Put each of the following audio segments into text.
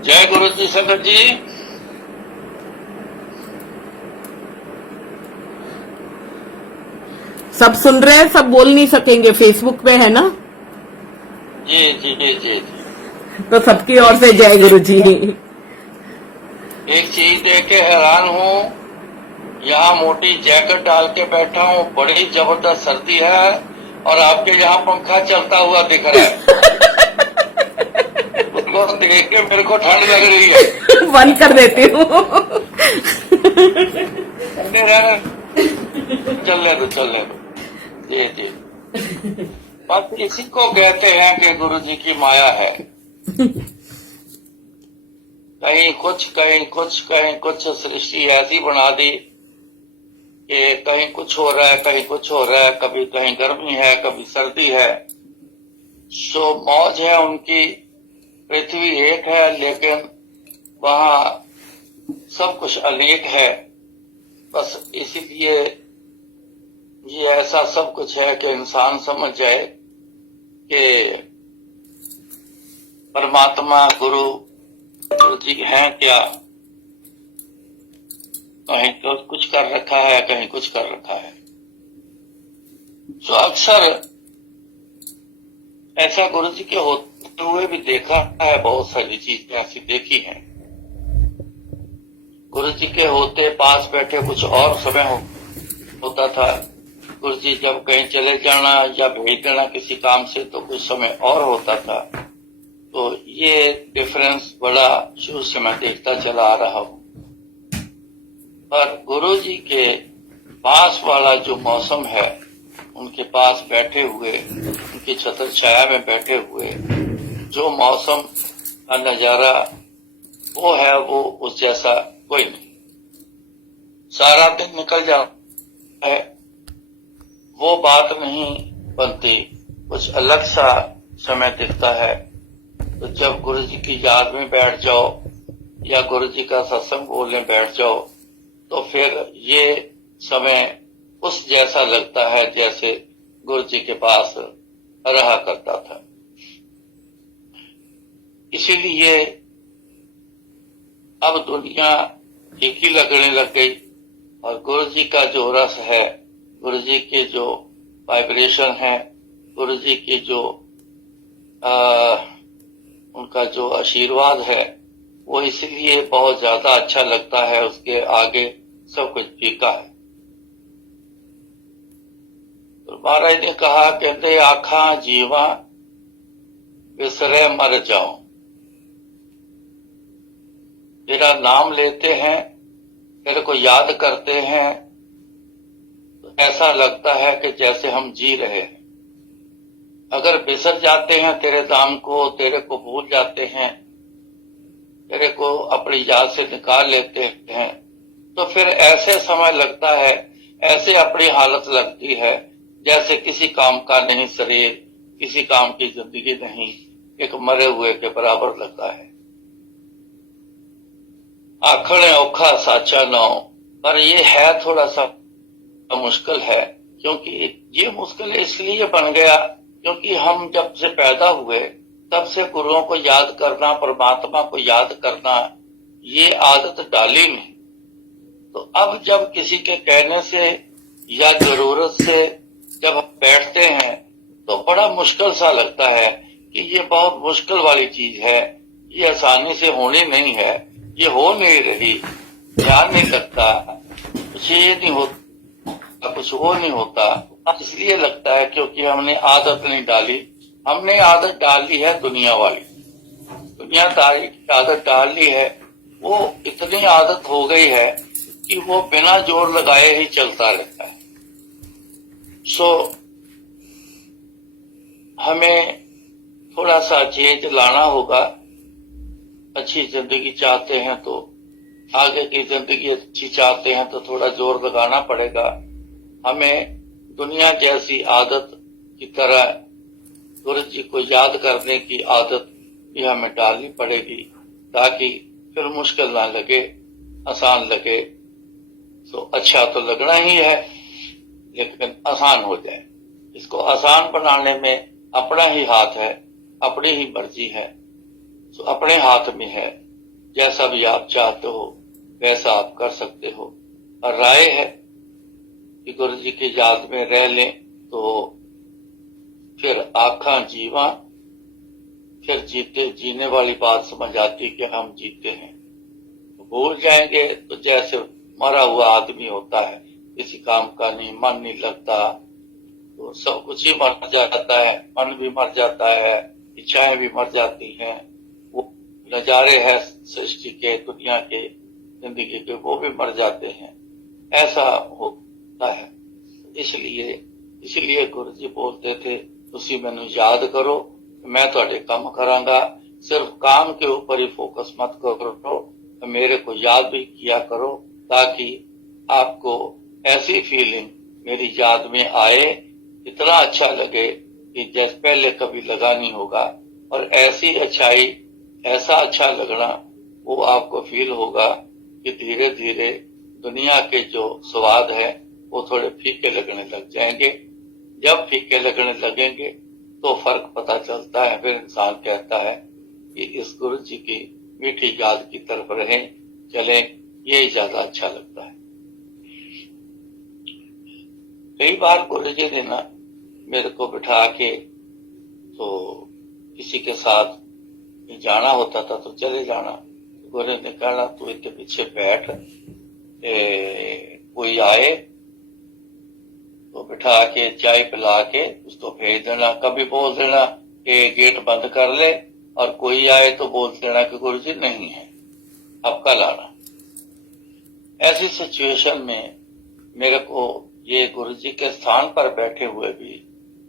जय गुरु जी संगत जी। सब सुन रहे हैं, सब बोल नहीं सकेंगे, फेसबुक पे है ना। जी जी जी जी जी। तो सबकी ओर एक से चीज जय गुरु जी। एक चीज देख के हैरान हूँ। यहाँ मोटी जैकेट डाल के बैठा हूँ, बड़ी जबरदस्त सर्दी है और आपके यहाँ पंखा चलता हुआ दिख रहा है। उसको देख के मेरे को ठंड लग रही है। बंद कर देती हूँ। चलने रहने, चलने दो चलने दो। जी जी। बस इसी को कहते हैं कि गुरु जी की माया है। कहीं कुछ कहीं कुछ कहीं कुछ सृष्टि ऐसी बना दी कि कहीं कुछ हो रहा है, कहीं कुछ हो रहा है, कभी कहीं गर्मी है, कभी सर्दी है। सो मौज है उनकी। पृथ्वी एक है लेकिन वहाँ सब कुछ अनेक है। बस इसीलिए ये ऐसा सब कुछ है कि इंसान समझ जाए कि परमात्मा गुरु गुरु जी हैं क्या। कहीं तो कुछ कर रखा है, कहीं कुछ कर रखा है। तो अक्सर ऐसा गुरु जी के होते हुए भी देखा है, बहुत सारी चीजें ऐसी देखी हैं। गुरु जी के होते पास बैठे कुछ और समय होता था। गुरु जी जब कहीं चले जाना या भेज देना किसी काम से तो कुछ समय और होता था। तो ये डिफरेंस बड़ा शुरू से मैं देखता चला आ रहा हूँ। पर गुरु जी के पास वाला जो मौसम है, उनके पास बैठे हुए, उनकी छत्र छाया में बैठे हुए जो मौसम का नजारा वो है, वो उस जैसा कोई नहीं। सारा दिन निकल जाता है, वो बात नहीं बनती, कुछ अलग सा समय दिखता है। तो जब गुरु जी की याद में बैठ जाओ या गुरु जी का सत्संग बोलने बैठ जाओ तो फिर ये समय उस जैसा लगता है जैसे गुरु जी के पास रहा करता था। इसीलिए अब दुनिया एक ही लगने लग गई और गुरु जी का जो रस है, गुरु जी के जो वाइब्रेशन है, गुरु जी के जो उनका जो आशीर्वाद है, वो इसलिए बहुत ज्यादा अच्छा लगता है। उसके आगे सब कुछ फीका है। तो महाराज ने कहा, कहते आखा जीवा बिसरे मर जाओ। तेरा नाम लेते हैं, तेरे को याद करते हैं, तो ऐसा लगता है कि जैसे हम जी रहे हैं। अगर बिसर जाते हैं तेरे नाम को, तेरे को भूल जाते हैं, तेरे को अपनी याद से निकाल लेते हैं, तो फिर ऐसे समय लगता है, ऐसे अपनी हालत लगती है जैसे किसी काम का नहीं शरीर, किसी काम की जिंदगी नहीं, एक मरे हुए के बराबर लगता है। आखड़े औखा साचा नौ, पर ये है थोड़ा सा मुश्किल है। क्योंकि ये मुश्किल इसलिए बन गया क्योंकि हम जब से पैदा हुए तब से गुरुओं को याद करना, परमात्मा को याद करना, ये आदत डाली नहीं। तो अब जब किसी के कहने से या जरूरत से जब हम बैठते हैं तो बड़ा मुश्किल सा लगता है कि ये बहुत मुश्किल वाली चीज है, ये आसानी से होनी नहीं है, ये हो नहीं रही, ध्यान नहीं लगता, कुछ ये नहीं होता, कुछ वो नहीं होता। इसलिए लगता है क्योंकि हमने आदत नहीं डाली। हमने आदत डाल ली है दुनिया वाली, दुनियादारी की आदत डाल ली है। वो इतनी आदत हो गई है कि वो बिना जोर लगाए ही चलता रहता है। सो हमें थोड़ा सा चेंज लाना होगा। अच्छी जिंदगी चाहते हैं तो, आगे की जिंदगी अच्छी चाहते हैं तो थोड़ा जोर लगाना पड़ेगा। हमें दुनिया जैसी आदत की तरह गुरु जी को याद करने की आदत भी हमें डालनी पड़ेगी ताकि फिर मुश्किल ना लगे, आसान लगे। तो अच्छा तो लगना ही है लेकिन आसान हो जाए। इसको आसान बनाने में अपना ही हाथ है, अपनी ही मर्जी है। तो अपने हाथ में है जैसा भी आप चाहते हो वैसा आप कर सकते हो। और राय है कि गुरु जी की याद में रह लें तो फिर आखा जीवा, फिर जीते जीने वाली बात समझ आती कि हम जीते हैं। भूल जाएंगे तो जैसे मरा हुआ आदमी होता है, किसी काम का नहीं, मन नहीं लगता, तो सब कुछ ही मर जाता है, मन भी मर जाता है, इच्छाएं भी मर जाती हैं, वो नजारे हैं सृष्टि के, दुनिया के, जिंदगी के, वो भी मर जाते हैं। ऐसा होता है। इसलिए गुरु जी बोलते थे, तुसी मैनू याद करो, मैं तुहाडे काम करांगा, सिर्फ काम के ऊपर ही फोकस मत करो, मेरे को याद भी किया करो, ताकि आपको ऐसी फीलिंग मेरी याद में आए, इतना अच्छा लगे कि जैसे पहले कभी लगा नहीं होगा। और ऐसी अच्छाई, ऐसा अच्छा लगना वो आपको फील होगा कि धीरे धीरे दुनिया के जो स्वाद है वो थोड़े फीके लगने लग जाएंगे। जब फीके लगने लगेंगे तो फर्क पता चलता है। फिर इंसान कहता है कि इस गुरु जी की मीठी याद की तरफ रहें, चलें, ये ज्यादा अच्छा लगता है। कई बार गुरु जी ने ना मेरे को बिठा के, तो किसी के साथ जाना होता था तो चले जाना, गुरु ने कहना तू इतने पीछे बैठ, कोई आए तो बिठा के चाय पिला के उसको भेज देना। कभी बोल देना कि गेट बंद कर ले, और कोई आए तो बोल देना कि गुरु जी नहीं है, अब कल आना। ऐसी सिचुएशन में मेरे को ये गुरु जी के स्थान पर बैठे हुए भी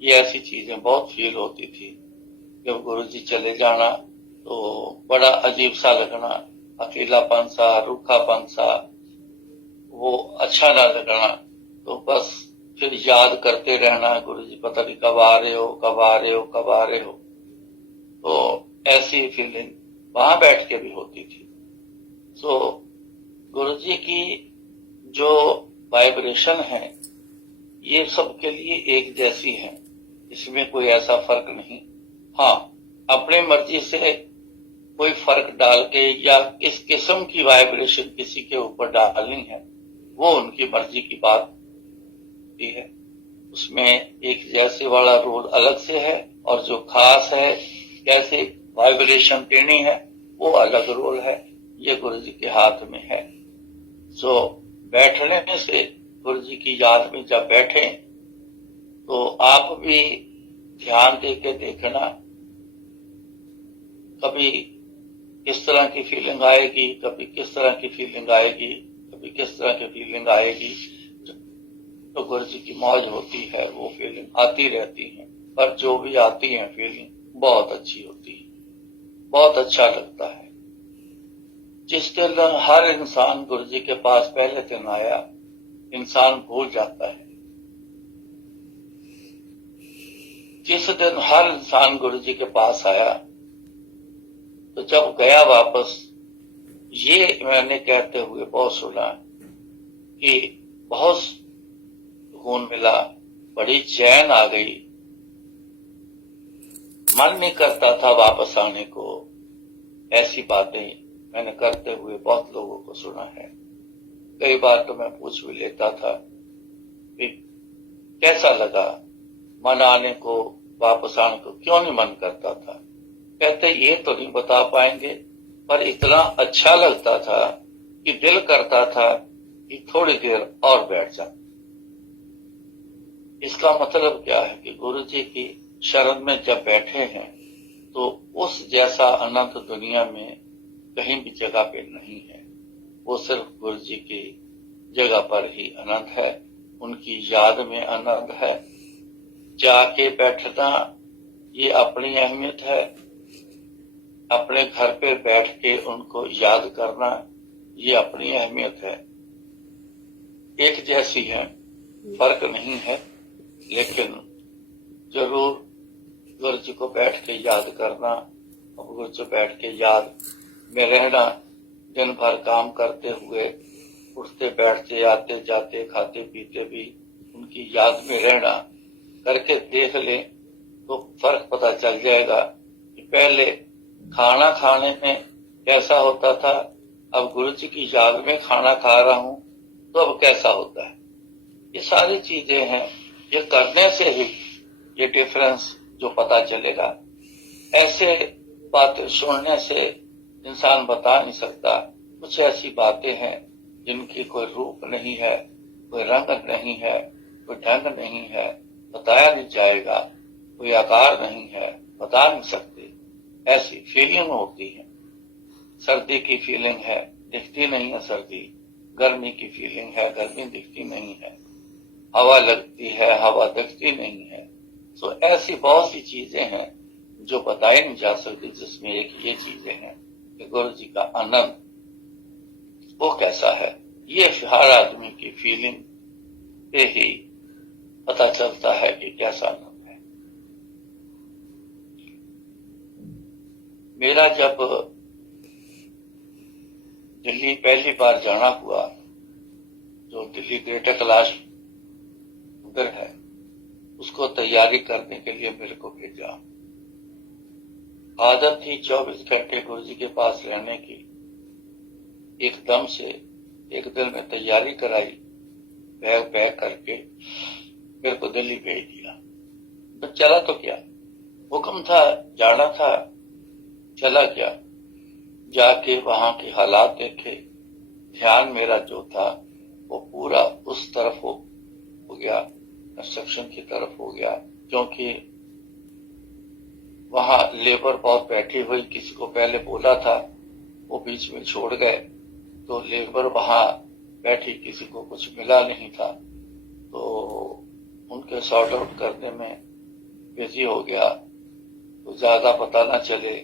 ये ऐसी चीजें बहुत फील होती थी। जब गुरु जी चले जाना तो बड़ा अजीब सा लगना, अकेलापन सा, रूखापन सा, वो अच्छा ना लगना। तो बस फिर याद करते रहना, गुरु जी पता नहीं कब आ रहे हो, कब आ रहे हो, कब आ रहे हो। तो ऐसी फीलिंग वहां बैठ के भी होती थी। तो गुरु जी की जो वाइब्रेशन है ये सबके लिए एक जैसी है, इसमें कोई ऐसा फर्क नहीं। हाँ, अपने मर्जी से कोई फर्क डाल के या किस किस्म की वाइब्रेशन किसी के ऊपर डालनी है वो उनकी मर्जी की बात होती है। उसमें एक जैसे वाला रोल अलग से है, और जो खास है कैसे वाइब्रेशन देनी है वो अलग रोल है। ये गुरु जी के हाथ में है। सो बैठने से गुरु जी की याद में जब बैठे तो आप भी ध्यान दे के देखना, कभी किस तरह की फीलिंग आएगी, कभी किस तरह की फीलिंग आएगी, कभी किस तरह की फीलिंग आएगी। तो गुरु जी की मौज होती है, वो फीलिंग आती रहती है, पर जो भी आती है फीलिंग बहुत अच्छी होती है, बहुत अच्छा लगता है। जिस दिन हर इंसान गुरु जी के पास पहले दिन आया, इंसान भूल जाता है। जिस दिन हर इंसान गुरु जी के पास आया तो जब गया वापस, ये मैंने कहते हुए बहुत सुना कि बहुत सुकून मिला, बड़ी चैन आ गई, मन नहीं करता था वापस आने को। ऐसी बातें मैंने करते हुए बहुत लोगों को सुना है। कई बार तो मैं पूछ भी लेता था कि कैसा लगा, मन आने को, वापस आने को क्यों नहीं मन करता था। कहते ये तो नहीं बता पाएंगे, पर इतना अच्छा लगता था कि दिल करता था कि थोड़ी देर और बैठ जाए। इसका मतलब क्या है कि गुरु जी की शरण में जब बैठे हैं तो उस जैसा आनंद दुनिया में कहीं भी जगह पे नहीं है। वो सिर्फ गुरु जी की जगह पर ही आनंद है, उनकी याद में आनंद है। जाके बैठना ये अपनी अहमियत है, अपने घर पे बैठ के उनको याद करना ये अपनी अहमियत है। एक जैसी है, फर्क नहीं है, लेकिन जरूर गुरु जी को बैठ के याद करना और गुरु जी बैठ के याद में रहना। दिन भर काम करते हुए, उठते बैठते, आते जाते, खाते पीते भी उनकी याद में रहना करके देख ले तो फर्क पता चल जाएगा कि पहले खाना खाने में कैसा होता था, अब गुरु जी की याद में खाना खा रहा हूं तो अब कैसा होता है। ये सारी चीजें हैं, ये करने से ही ये डिफरेंस जो पता चलेगा। ऐसे बातें सुनने से इंसान बता नहीं सकता। कुछ ऐसी बातें हैं जिनकी कोई रूप नहीं है, कोई रंग नहीं है, कोई ढंग नहीं है, बताया नहीं जाएगा, कोई आकार नहीं है, बता नहीं सकते। ऐसी फीलिंग होती है। सर्दी की फीलिंग है, दिखती नहीं है सर्दी। गर्मी की फीलिंग है, गर्मी दिखती नहीं है। हवा लगती है, हवा दिखती नहीं है। तो ऐसी बहुत सी चीजें हैं जो बताई नहीं जा सकती, जिसमें एक ये चीजें हैं कि गुरु जी का आनंद वो कैसा है। ये हर आदमी की फीलिंग पे ही पता चलता है कि कैसा आनंद है। मेरा जब दिल्ली पहली बार जाना हुआ, जो दिल्ली ग्रेटर कैलाश मंदिर है, उसको तैयारी करने के लिए मेरे को भेजा। आदत थी 24 घंटे गुरु जी के पास रहने की। एकदम से एक दिन में तैयारी कराई, बैग पैक करके मेरे को दिल्ली भेज दिया। तो चला तो क्या, हुक्म था, जाना था, चला गया। जाके वहां के हालात देखे, ध्यान मेरा जो था वो पूरा उस तरफ हो गया, कंस्ट्रक्शन की तरफ हो गया। क्योंकि वहां लेबर बहुत बैठी हुई, किसी को पहले बोला था वो बीच में छोड़ गए, तो लेबर वहां बैठी, किसी को कुछ मिला नहीं था, तो उनके सॉर्ट आउट करने में बिजी हो गया। तो ज्यादा पता ना चले।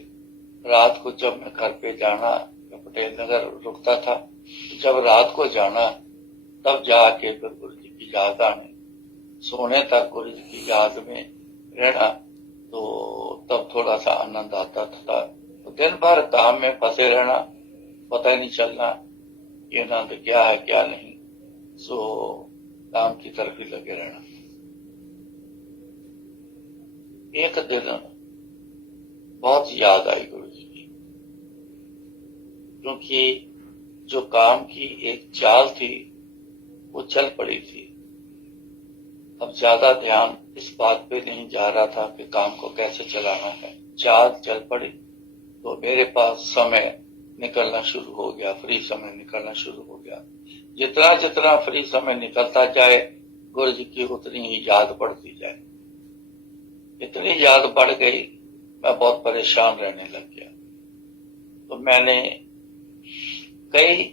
रात को जब मैं घर पे जाना, पटेल नगर रुकता था, जब रात को जाना तब जाके फिर गुरु जी की याद आने, सोने तक गुरु जी की याद में रहना, तो तब थोड़ा सा आनंद आता था। तो दिन भर काम में फंसे रहना, पता ही नहीं चलना ये आनंद क्या है क्या नहीं, सो काम की तरफ ही लगे रहना। एक दिन बहुत याद आई गुरु जी की, क्योंकि जो काम की एक चाल थी वो चल पड़ी थी। अब ज्यादा ध्यान इस बात पे नहीं जा रहा था कि काम को कैसे चलाना है। चाल चल पड़ी तो मेरे पास समय निकलना शुरू हो गया, फ्री समय निकलना शुरू हो गया। जितना जितना फ्री समय निकलता जाए गुरु जी की उतनी ही याद बढ़ती जाए। इतनी याद बढ़ गई, मैं बहुत परेशान रहने लग गया। तो मैंने कई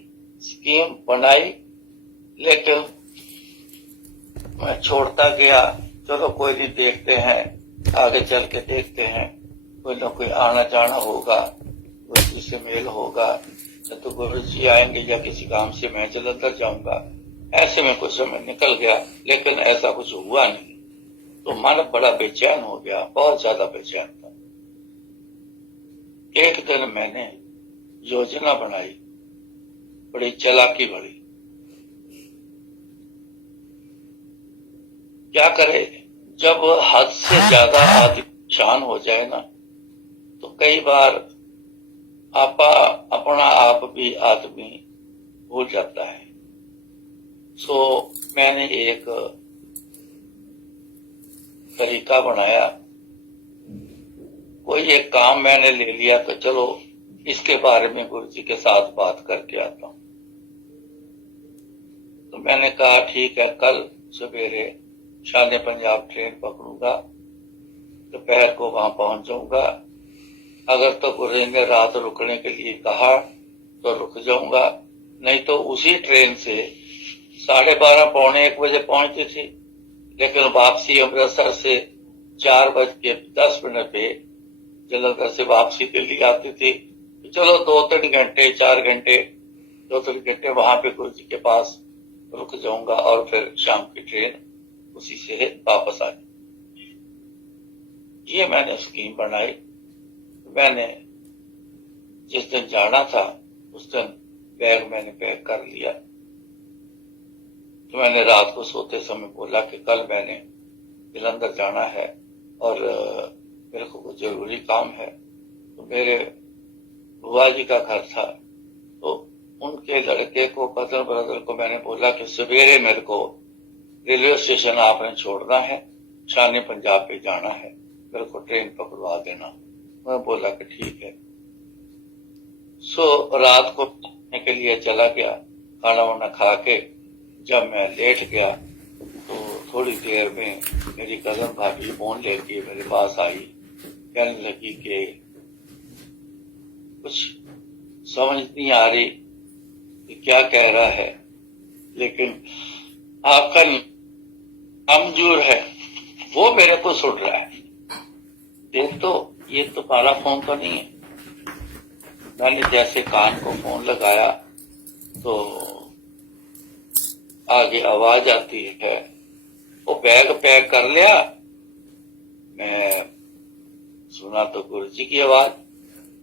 स्कीम बनाई, लेकिन मैं छोड़ता गया। चलो कोई नहीं, देखते हैं, आगे चल के देखते हैं, कोई ना कोई आना जाना होगा, गुरु जी से मेल होगा, या तो गुरु जी आएंगे या किसी काम से मैं जलंधर जाऊंगा। ऐसे में कुछ समय निकल गया, लेकिन ऐसा कुछ हुआ नहीं। तो मन बड़ा बेचैन हो गया, बहुत ज्यादा बेचैन था। एक दिन मैंने योजना बनाई, बड़ी चालाकी बड़ी। क्या करे, जब हद से ज्यादा आदमी परेशान हो जाए ना, तो कई बार अपना आप भी आदमी भूल जाता है। सो मैंने एक तरीका बनाया, कोई एक काम मैंने ले लिया, तो चलो इसके बारे में गुरु जी के साथ बात करके आता हूं। तो मैंने कहा ठीक है, कल सवेरे शान पंजाब ट्रेन पकड़ूंगा, दोपहर को वहां पहुंच जाऊंगा। अगर तो गुरु जी ने रात रुकने के लिए कहा तो रुक जाऊंगा, नहीं तो उसी ट्रेन से 12:30 पौने 1 बजे पहुंचती थी, लेकिन वापसी अमृतसर से 4:10 पे जलंधर से वापसी दिल्ली आती थी। तो चलो 2-3 घंटे 4 घंटे 2-3 घंटे वहां पे गुरु जी के पास रुक जाऊंगा, और फिर शाम की ट्रेन उसी से वापस आ गई। ये मैंने स्कीम बनाई। मैंने जिस दिन जाना था उस दिन बैग मैंने पैक कर लिया। तो मैंने रात को सोते समय बोला कि कल मैंने जलंधर जाना है और मेरे को कुछ जरूरी काम है। तो मेरे बुआ जी का घर था। तो उनके लड़के को, कजन ब्रदर को मैंने बोला कि सवेरे मेरे को रेलवे स्टेशन आपने छोड़ना है, शानी पंजाब पे जाना है, मेरे को ट्रेन पकड़वा देना। मैं बोला कि ठीक है। सो रात को खाने के लिए चला गया। खाना वाना खा के जब मैं लेट गया तो थोड़ी देर में मेरी कजन भाभी फोन लेके मेरे पास आई, कहने लगी कि कुछ समझ नहीं आ रही कि क्या कह रहा है, लेकिन आपका नामजूर है वो मेरे को सुन रहा है। देख तो ये तुम्हारा फोन तो नहीं है। मैंने जैसे कान को फोन लगाया तो आगे आवाज आती है, वो बैग पैक कर लिया। मैं सुना तो गुरु जी की आवाज।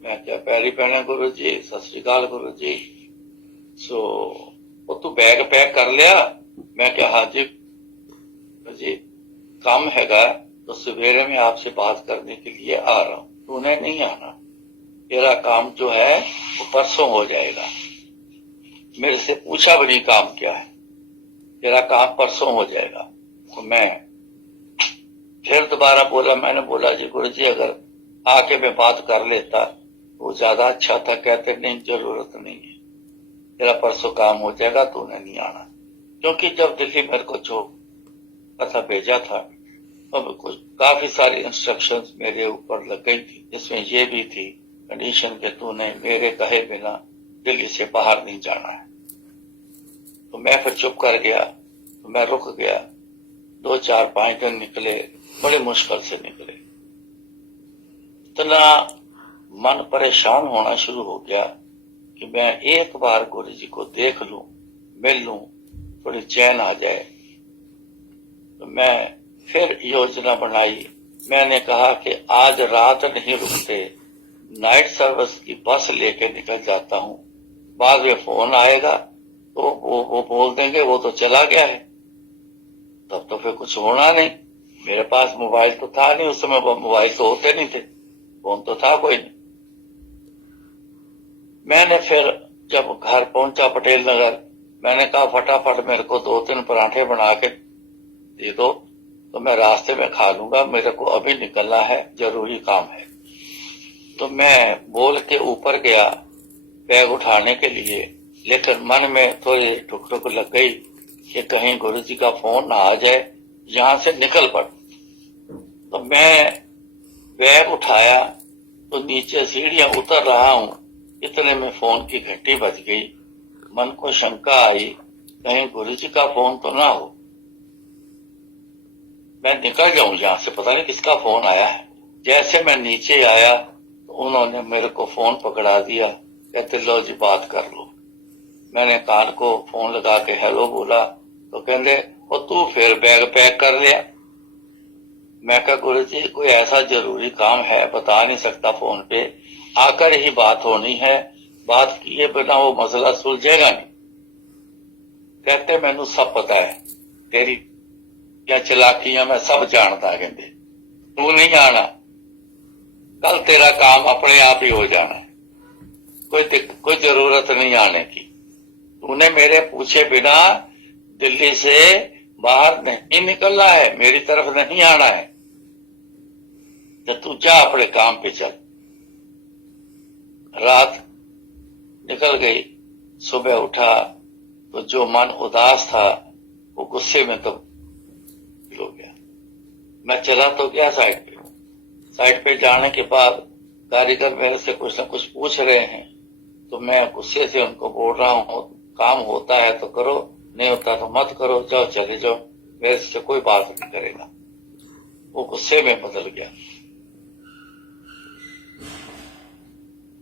मैं क्या पैरी पहने गुरु जी, सत श्री अकाल गुरु जी। सो वो तू बैग पैक कर लिया? मैं क्या हाँ जी गुरु जी, काम हैगा तो सवेरे में आपसे बात करने के लिए आ रहा हूं, तूने नहीं आना, तेरा काम जो है वो परसों हो जाएगा। मेरे से पूछा भी नहीं काम क्या है, तेरा काम परसों हो जाएगा। तो मैं फिर दोबारा बोला, मैंने बोला जी गुरु जी अगर आके मैं बात कर लेता वो ज्यादा अच्छा था। कहते नहीं जरूरत नहीं है, तेरा परसों काम हो जाएगा, तूने नहीं आना। क्योंकि जब दिल्ली मेरे को छोड़ा था, भेजा था, तो कुछ काफी सारी इंस्ट्रक्शंस मेरे ऊपर लग गई थी, जिसमें ये भी थी कंडीशन के तूने मेरे कहे बिना दिल्ली से बाहर नहीं जाना है। तो मैं फिर चुप कर गया, तो मैं रुक गया। 2 4 5 दिन निकले, बड़े मुश्किल से निकले। इतना मन परेशान होना शुरू हो गया कि मैं एक बार गुरु जी को देख लूं, मिल लूं, थोड़ी चैन आ जाए। तो मैं फिर योजना बनाई। मैंने कहा कि आज रात नहीं रुकते, नाइट सर्विस की बस लेके निकल जाता हूं। बाद में फोन आएगा तो वो बोल देंगे वो तो चला गया है, तब तो फिर कुछ होना नहीं। मेरे पास मोबाइल तो था नहीं उस समय, मोबाइल तो होते नहीं थे, फोन तो था कोई नहीं। मैंने फिर जब घर पहुंचा पटेल नगर, मैंने कहा फटाफट मेरे को 2-3 पराठे बना के दे दो तो मैं रास्ते में खा लूंगा, मेरे को अभी निकलना है, जरूरी काम है। तो मैं बोल के ऊपर गया बैग उठाने के लिए, लेकिन मन में थोड़ी ठुक ठुक लग गई कि कहीं गुरु जी का फोन ना आ जाए, यहां से निकल पड़। तो मैं बैग उठाया तो नीचे सीढ़ियां उतर रहा हूं, इतने में फोन की घंटी बज गई। मन को शंका आई कहीं गुरु जी का फोन तो ना हो, मैं निकल जाऊं यहां से, पता नहीं किसका फोन आया है। जैसे मैं नीचे आया तो उन्होंने मेरे को फोन पकड़ा दिया, कहते लो जी बात कर लो। मैंने कान को फोन लगा के हेलो बोला तो कहते वो तू फिर बैग पैक कर लिया। मैं कहा गुरु जी कोई ऐसा जरूरी काम है, बता नहीं सकता फोन पे, आकर ही बात होनी है, बात किए बिना वो मसला सुलझेगा नहीं। कहते मैनू सब पता है, तेरी क्या चलाकियां मैं सब जानता, कहते तू नहीं आना, कल तेरा काम अपने आप ही हो जाना है, कोई जरूरत नहीं आने की। तूने मेरे पूछे बिना दिल्ली से बाहर नहीं निकलना है, मेरी तरफ नहीं आना है, तो तू जा अपने काम पे चल। रात निकल गई, सुबह उठा तो जो मन उदास था वो गुस्से में तो हो गया। मैं चला तो गया साइड पे जाने के बाद कारीगर मेरे से कुछ न कुछ पूछ रहे हैं, तो मैं गुस्से से उनको बोल रहा हूं काम होता है तो करो, नहीं होता तो मत करो, जाओ चले जाओ, मेरे से कोई बात नहीं करेगा। वो गुस्से में बदल गया।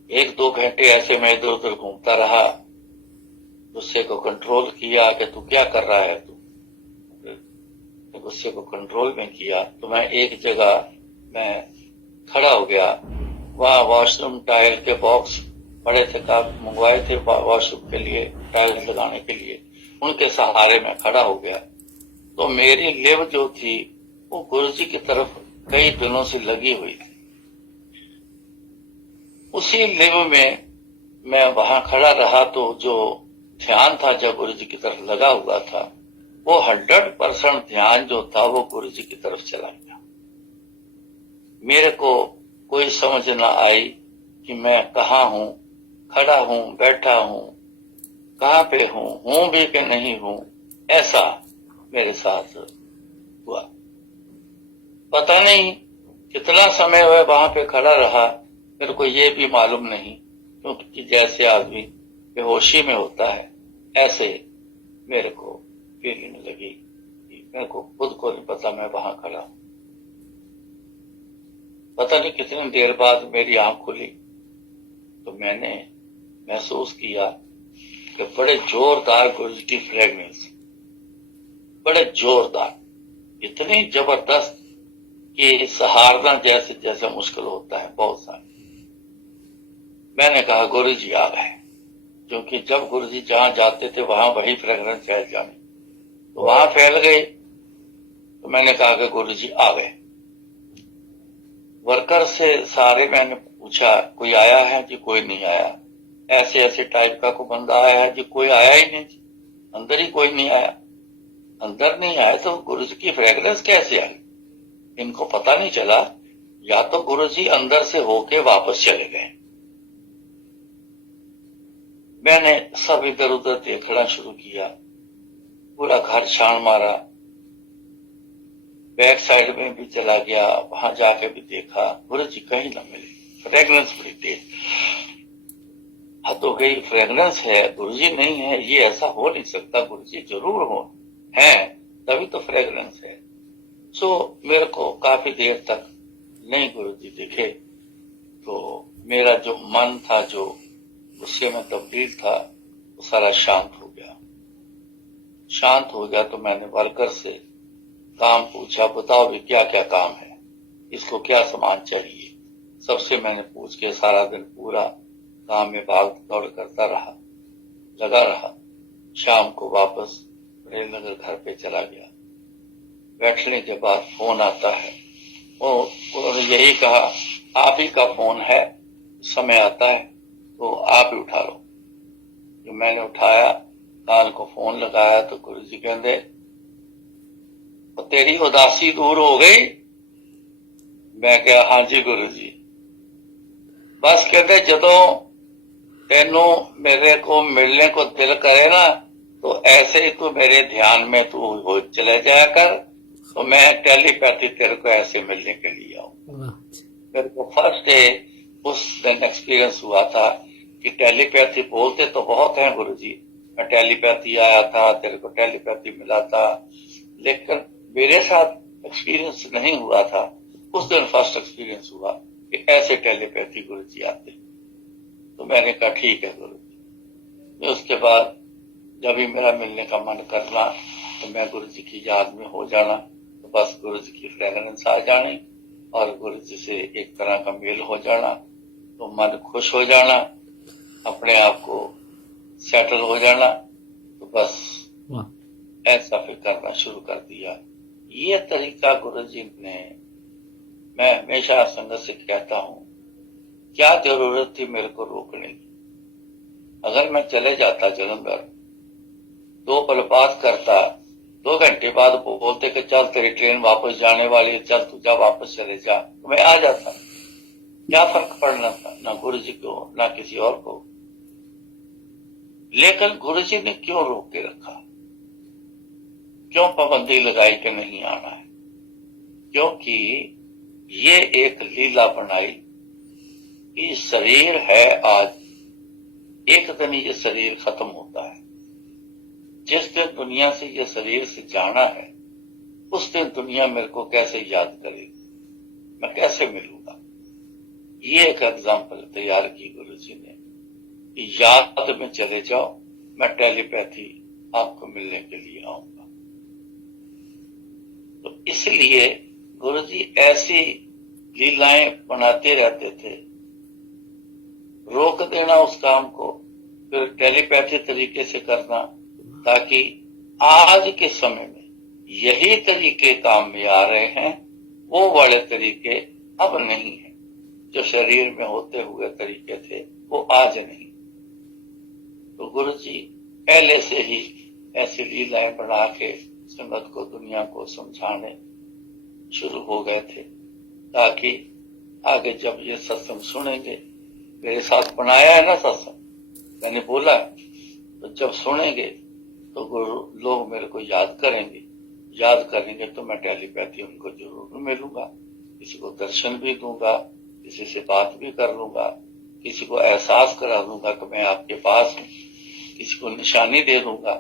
1-2 घंटे ऐसे मैं इधर उधर घूमता रहा, गुस्से को कंट्रोल किया कि तू क्या कर रहा है, तू गुस्से को कंट्रोल में किया। तो मैं एक जगह मैं खड़ा हो गया, वहां वॉशरूम टाइल के बॉक्स पड़े थे, मंगवाए थे वॉशरूम के लिए, टाइल्स लगाने के लिए, उनके सहारे में खड़ा हो गया। तो मेरी लिव जो थी वो गुरु जी की तरफ कई दिनों से लगी हुई थी। उसी लिव में मैं वहां खड़ा रहा तो जो ध्यान था जब गुरु जी की तरफ लगा हुआ था, वो 100% ध्यान जो था वो गुरु जी की तरफ चला गया। मेरे को कोई समझ न आई कि मैं कहाँ हूं, खड़ा हूं, बैठा हूं, कहाँ पे हूं भी कि नहीं हूं। ऐसा मेरे साथ हुआ। पता नहीं कितना समय वह वहां पे खड़ा रहा, मेरे को ये भी मालूम नहीं, क्योंकि जैसे आदमी बेहोशी में होता है ऐसे मेरे को फीलिंग लगी कि मेरे को खुद को नहीं पता मैं वहां खड़ा हूं। पता नहीं कितनी देर बाद मेरी आंख खुली तो मैंने महसूस किया कि बड़े जोरदार गुरु जी की फ्रेगनेंस, बड़े जोरदार, इतनी जबरदस्त कि सहारना जैसे जैसे मुश्किल होता है बहुत सारा। मैंने कहा गुरु जी आ गए, क्योंकि जब गुरु जी जहां जाते थे वहां वही फ्रेगरेंस फैल जाने, तो वहां फैल गए। तो मैंने कहा कि गुरु जी आ गए। वर्कर से सारे मैंने पूछा, कोई आया है जी? कोई नहीं आया। ऐसे ऐसे टाइप का कोई बंदा आया है जी? कोई आया ही नहीं जी, अंदर ही कोई नहीं आया। अंदर नहीं आया तो गुरु जी की फ्रेगरेंस कैसे आई? इनको पता नहीं चला, या तो गुरु जी अंदर से होके वापस चले गए। मैंने सब इधर उधर देखना शुरू किया, पूरा घर छान मारा, बैक साइड में भी चला गया, वहां जाके भी देखा, गुरु जी कहीं न मिले। फ्रेगनेंस बड़ी तेज, हद हो गई। फ्रेगनेंस है, गुरु जी नहीं है, ये ऐसा हो नहीं सकता। गुरु जी जरूर हो, है तभी तो फ्रेगनेंस है। सो मेरे को काफी देर तक नहीं गुरु जी दिखे, तो मेरा जो मन था, जो गुस्से में तब्दील था, वो सारा शांत हो गया। शांत हो गया तो मैंने वर्कर से काम पूछा, बताओ भी क्या क्या काम है, इसको क्या सामान चाहिए। सबसे मैंने पूछ के सारा दिन पूरा काम में भाग दौड़ करता रहा, लगा रहा। शाम को वापस रेलनगर घर पे चला गया। बैठने के बाद फोन आता है, उन्होंने यही कहा, आप ही का फोन है, समय आता है तो आप ही उठा लो। जो मैंने उठाया, कान को फोन लगाया तो गुरु जी कहते, तेरी उदासी दूर हो गई? मैं क्या, हाँ जी गुरु जी। बस कहते, जदों तेनू मेरे को मिलने को दिल करे ना, तो ऐसे ही तू मेरे ध्यान में तू हो चले जाया कर, तो मैं टेलीपैथी तेरे को ऐसे मिलने के लिए आऊं। मेरे को फर्स्ट डे उस दिन एक्सपीरियंस हुआ था कि टेलीपैथी बोलते तो बहुत हैं गुरु जी, मैं टेलीपैथी आया था, तेरे को टेलीपैथी मिला था, लेकिन मेरे साथ एक्सपीरियंस नहीं हुआ था। उस दिन फर्स्ट एक्सपीरियंस हुआ कि ऐसे टेलीपैथी गुरु जी आते। तो मैंने कहा ठीक है गुरु जी। उसके बाद जब भी मेरा मिलने का मन करना तो मैं गुरु जी की याद में हो जाना, तो बस गुरु जी की फ्रेगरेंस आ जानी और गुरु जी से एक तरह का मेल हो जाना, तो मन खुश हो जाना, अपने आप को सेटल हो जाना। तो बस ऐसा फिर करना शुरू कर दिया। ये तरीका गुरु जी ने, मैं हमेशा संगत से कहता हूं, क्या जरूरत थी मेरे को रोकने की? अगर मैं चले जाता जलंधर, 2 पल बात करता, 2 घंटे बाद बोलते कि चल तेरी ट्रेन वापस जाने वाली है, चल तू जा वापस चले जा, तो मैं आ जाता। क्या फर्क पड़ना था, ना गुरु जी को ना किसी और को। लेकिन गुरु जी ने क्यों रोक के रखा? क्यों पाबंदी लगाई कि नहीं आना है? क्योंकि ये एक लीला बनाई कि शरीर है आज, एक दिन ये शरीर खत्म होता है। जिस दिन दुनिया से ये शरीर से जाना है, उस दिन दुनिया मेरे को कैसे याद करेगी, मैं कैसे मिलूंगा। ये एक एग्जाम्पल तैयार की गुरु जी ने कि याद में चले जाओ, मैं टेलीपैथी आपको मिलने के लिए आऊंगा। तो इसलिए गुरु जी ऐसी लीलाएं बनाते रहते थे। रोक देना उस काम को, फिर टेलीपैथी तरीके से करना, ताकि आज के समय में यही तरीके काम में आ रहे हैं, वो वाले तरीके अब नहीं है। जो शरीर में होते हुए तरीके थे वो आज नहीं, गुरु जी पहले से ही ऐसी लीलाएं बना के संगत को, दुनिया को समझाने शुरू हो गए थे, ताकि आगे जब ये सत्संग सुनेंगे, मेरे साथ बनाया है ना सत्संग, मैंने बोला है, तो जब सुनेंगे तो गुरु लोग मेरे को याद करेंगे तो मैं टेलीपैथी उनको जरूर मिलूंगा, किसी को दर्शन भी दूंगा, किसी से बात भी कर लूंगा, किसी को एहसास करा दूंगा कि मैं आपके पास हूँ, किसी को निशानी दे दूंगा,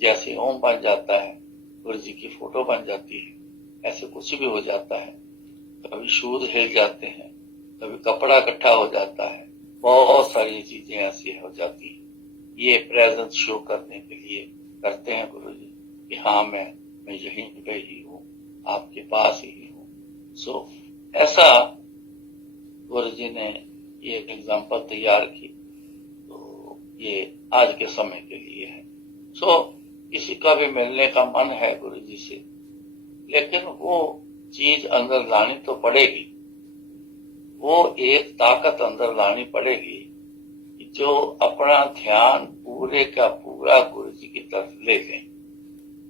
जैसे ओम बन जाता है, गुरु जी की फोटो बन जाती है, ऐसे कुछ भी हो जाता है। कभी शूज हिल जाते हैं, कभी कपड़ा इकट्ठा हो जाता है, बहुत सारी चीजें ऐसी हो जाती हैं। ये प्रेजेंस शो करने के लिए करते हैं गुरु जी कि हाँ मैं यहीं पे ही हूँ, आपके पास ही हूँ। सो ऐसा गुरु जी ने ये एग्जाम्पल तैयार की, तो ये आज के समय के लिए है। सो किसी का भी मिलने का मन है गुरु जी से, लेकिन वो चीज अंदर लानी तो पड़ेगी, वो एक ताकत अंदर लानी पड़ेगी जो अपना ध्यान पूरे का पूरा गुरु जी की तरफ ले लें,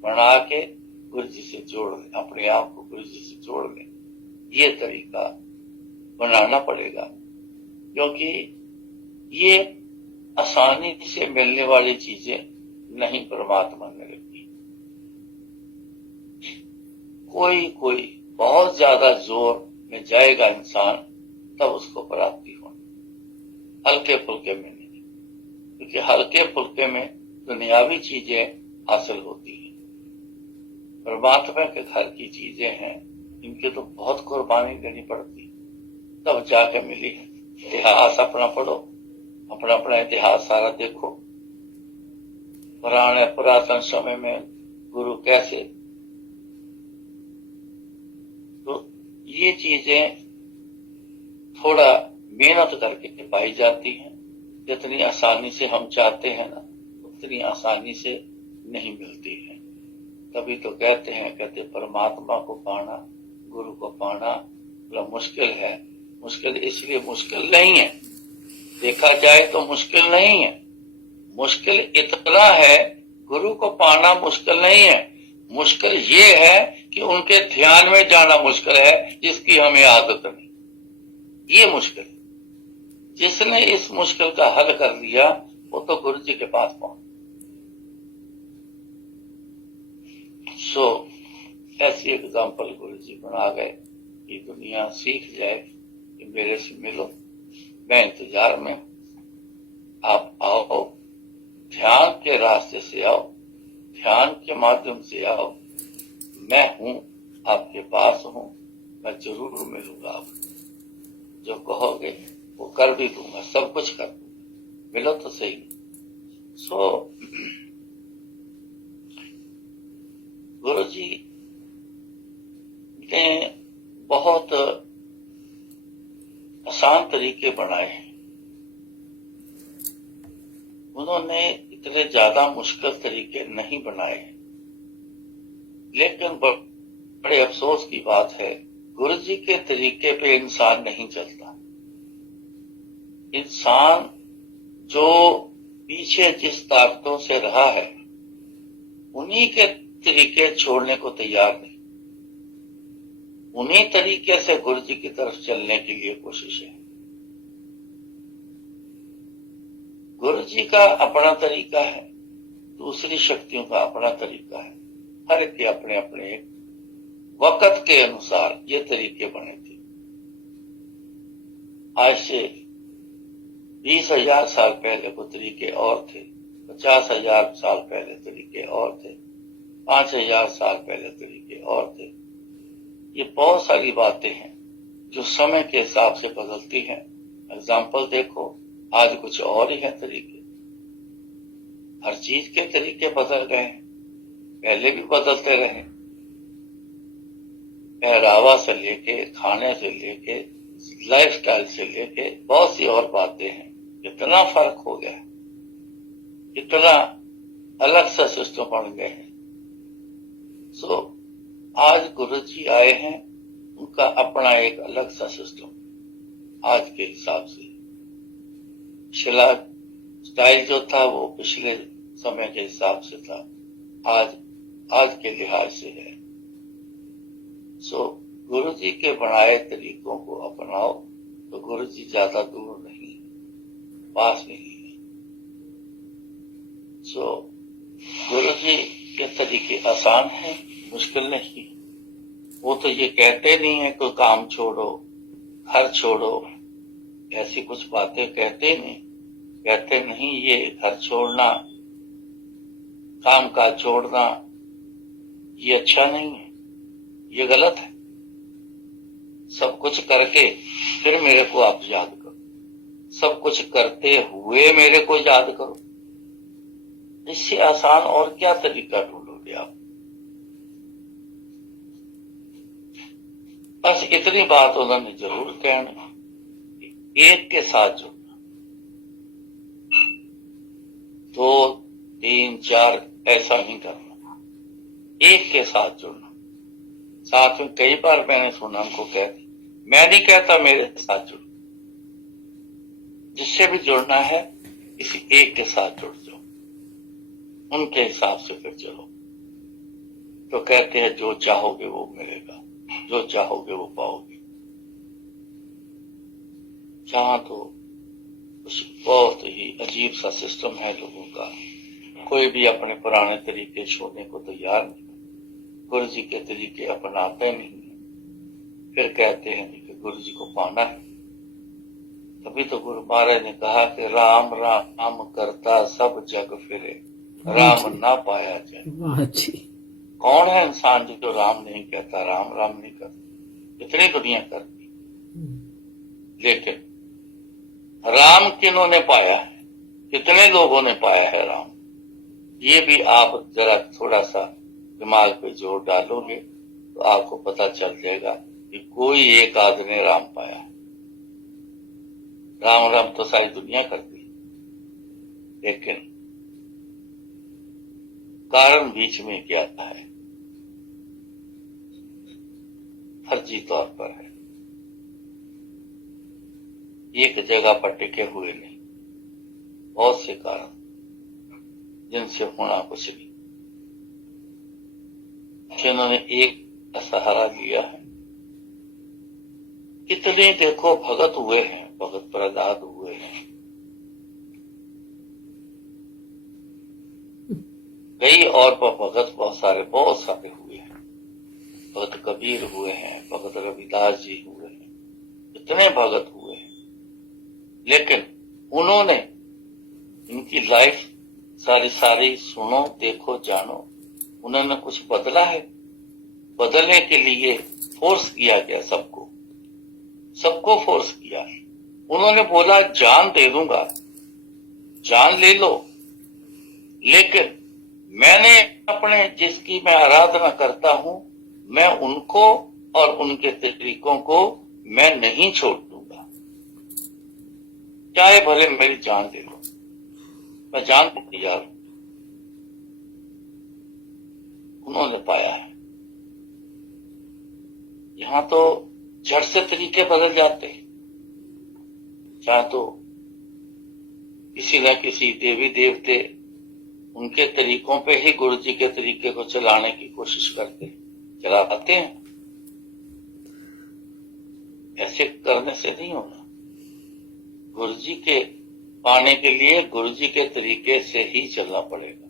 बना के गुरु जी से जोड़ लें, अपने आप को गुरु जी से जोड़ लें। ये तरीका बनाना पड़ेगा, क्योंकि ये आसानी से मिलने वाली चीजें नहीं परमात्मा ने रखी। कोई बहुत ज्यादा जोर में जाएगा इंसान, तब उसको प्राप्ति होनी, हल्के फुल्के में नहीं, क्योंकि हल्के फुल्के में दुनियावी चीजें हासिल होती हैं। परमात्मा के घर की चीजें हैं, इनकी तो बहुत कुर्बानी देनी पड़ती, तब जाके मिली है। इतिहास अपना पढ़ो, अपना इतिहास सारा देखो, पुरातन समय में गुरु कैसे, तो ये चीजें थोड़ा मेहनत करके पाई जाती हैं। जितनी आसानी से हम चाहते हैं ना, उतनी आसानी से नहीं मिलती है। तभी तो कहते परमात्मा को पाना, गुरु को पाना बड़ा मुश्किल है। मुश्किल इसलिए मुश्किल नहीं है, देखा जाए तो मुश्किल नहीं है, मुश्किल इतना है, गुरु को पाना मुश्किल नहीं है, मुश्किल ये है कि उनके ध्यान में जाना मुश्किल है, जिसकी हमें आदत नहीं। ये मुश्किल, जिसने इस मुश्किल का हल कर लिया वो तो गुरु जी के पास पहुंच। सो ऐसी एग्जाम्पल गुरु जी बना गए कि दुनिया सीख जाए कि मेरे से मिलो, मैं इंतजार में, आप आओ, ध्यान के रास्ते से आओ, ध्यान के माध्यम से आओ, मैं हूं, आपके पास हूं, मैं जरूर मिलूंगा। आप जो कहोगे वो कर भी दूंगा, सब कुछ कर दूंगा, मिलो तो सही। सो गुरु जी ने बहुत आसान तरीके बनाए हैं, उन्होंने इतने ज्यादा मुश्किल तरीके नहीं बनाए हैं। लेकिन बड़े अफसोस की बात है, गुरु जी के तरीके पे इंसान नहीं चलता। इंसान जो पीछे जिस ताकतों से रहा है, उन्हीं के तरीके छोड़ने को तैयार नहीं, उन्हीं तरीके से गुरु जी की तरफ चलने के लिए कोशिश है। गुरु जी का अपना तरीका है, दूसरी शक्तियों का अपना तरीका है, हर एक के अपने अपने वक्त के अनुसार ये तरीके बने थे। आज से 20,000 साल पहले वो तरीके और थे, 50,000 साल पहले तरीके और थे, 5,000 साल पहले तरीके और थे। ये बहुत सारी बातें हैं जो समय के हिसाब से बदलती हैं। एग्जाम्पल देखो, आज कुछ और ही है तरीके, हर चीज के तरीके बदल गए हैं, पहले भी बदलते रहे, पहरावा से लेके, खाने से लेके, लाइफस्टाइल से लेके बहुत सी और बातें हैं। इतना फर्क हो गया, इतना अलग सा सिस्टम बन गए हैं। सो आज गुरु जी आए हैं, उनका अपना एक अलग सा सिस्टम आज के हिसाब से। शिला स्टाइल जो था वो पिछले समय के हिसाब से था, आज आज के लिहाज से है। सो गुरु जी के बनाए तरीकों को अपनाओ तो गुरु जी ज्यादा दूर नहीं, पास नहीं है। सो गुरु जी के तरीके आसान हैं, मुश्किल नहीं। वो तो ये कहते नहीं है कोई काम छोड़ो, घर छोड़ो, ऐसी कुछ बातें कहते नहीं। कहते नहीं ये घर छोड़ना, काम काज छोड़ना ये अच्छा नहीं है, ये गलत है। सब कुछ करके फिर मेरे को आप याद करो, सब कुछ करते हुए मेरे को याद करो। इससे आसान और क्या तरीका ढूंढोगे आप? बस इतनी बात उन्होंने जरूर कहना, एक के साथ जुड़ना, 2, 3, 4 ऐसा नहीं करना, एक के साथ जुड़ना। साथ में कई बार मैंने सुना उनको कहते, मैं नहीं कहता मेरे साथ जुड़ो, जिससे भी जुड़ना है किसी एक के साथ जुड़ जाओ, उनके हिसाब से फिर चलो। तो कहते हैं जो चाहोगे वो मिलेगा, जो चाहोगे वो पाओगे। जहां तो कुछ बहुत ही अजीब सा सिस्टम है लोगों का, कोई भी अपने पुराने तरीके छोड़ने को तैयार नहीं, गुरु जी के तरीके अपनाते नहीं, फिर कहते हैं कि गुरु जी को पाना है। तभी तो गुरु महाराज ने कहा कि राम राम करता सब जग फिरे, राम ना पाया जाए। कौन है इंसान जो राम नहीं कहता, राम राम नहीं करता? इतनी दुनिया करती, लेकिन राम किन्होंने पाया है, कितने लोगों ने पाया है राम? ये भी आप जरा थोड़ा सा दिमाग पे जोर डालोगे तो आपको पता चल जाएगा कि कोई एक आदमी ने राम पाया है। राम राम तो सारी दुनिया करती है, लेकिन कारण बीच में क्या है, फर्जी तौर पर है, एक जगह पर टिके हुए नहीं, बहुत से कारण जिनसे होना कुछ नहीं, जिन्होंने एक का सहारा लिया है। कितने देखो भगत हुए हैं, भगत प्रहलाद हुए हैं, कई और भगत बहुत सारे हुए हैं, भगत कबीर हुए हैं, भगत रविदास जी हुए हैं, इतने भगत हुए हैं, लेकिन उन्होंने इनकी लाइफ सारी सुनो, देखो, जानो, उन्होंने कुछ बदला है? बदलने के लिए फोर्स किया गया, सबको फोर्स किया। उन्होंने बोला जान दे दूंगा, जान ले लो, लेकिन मैंने अपने जिसकी मैं आराधना करता हूं, मैं उनको और उनके तरीकों को मैं नहीं छोड़ दूंगा, चाहे भले मेरी जान दे लो, मैं जान को तैयार हूं। उन्होंने पाया है। यहां तो झट से तरीके बदल जाते हैं, चाहे तो किसी न किसी देवी देवते उनके तरीकों पे ही गुरु जी के तरीके को चलाने की कोशिश करते, चलाते हैं। ऐसे करने से नहीं होना। गुरु जी के पाने के लिए गुरु जी के तरीके से ही चलना पड़ेगा,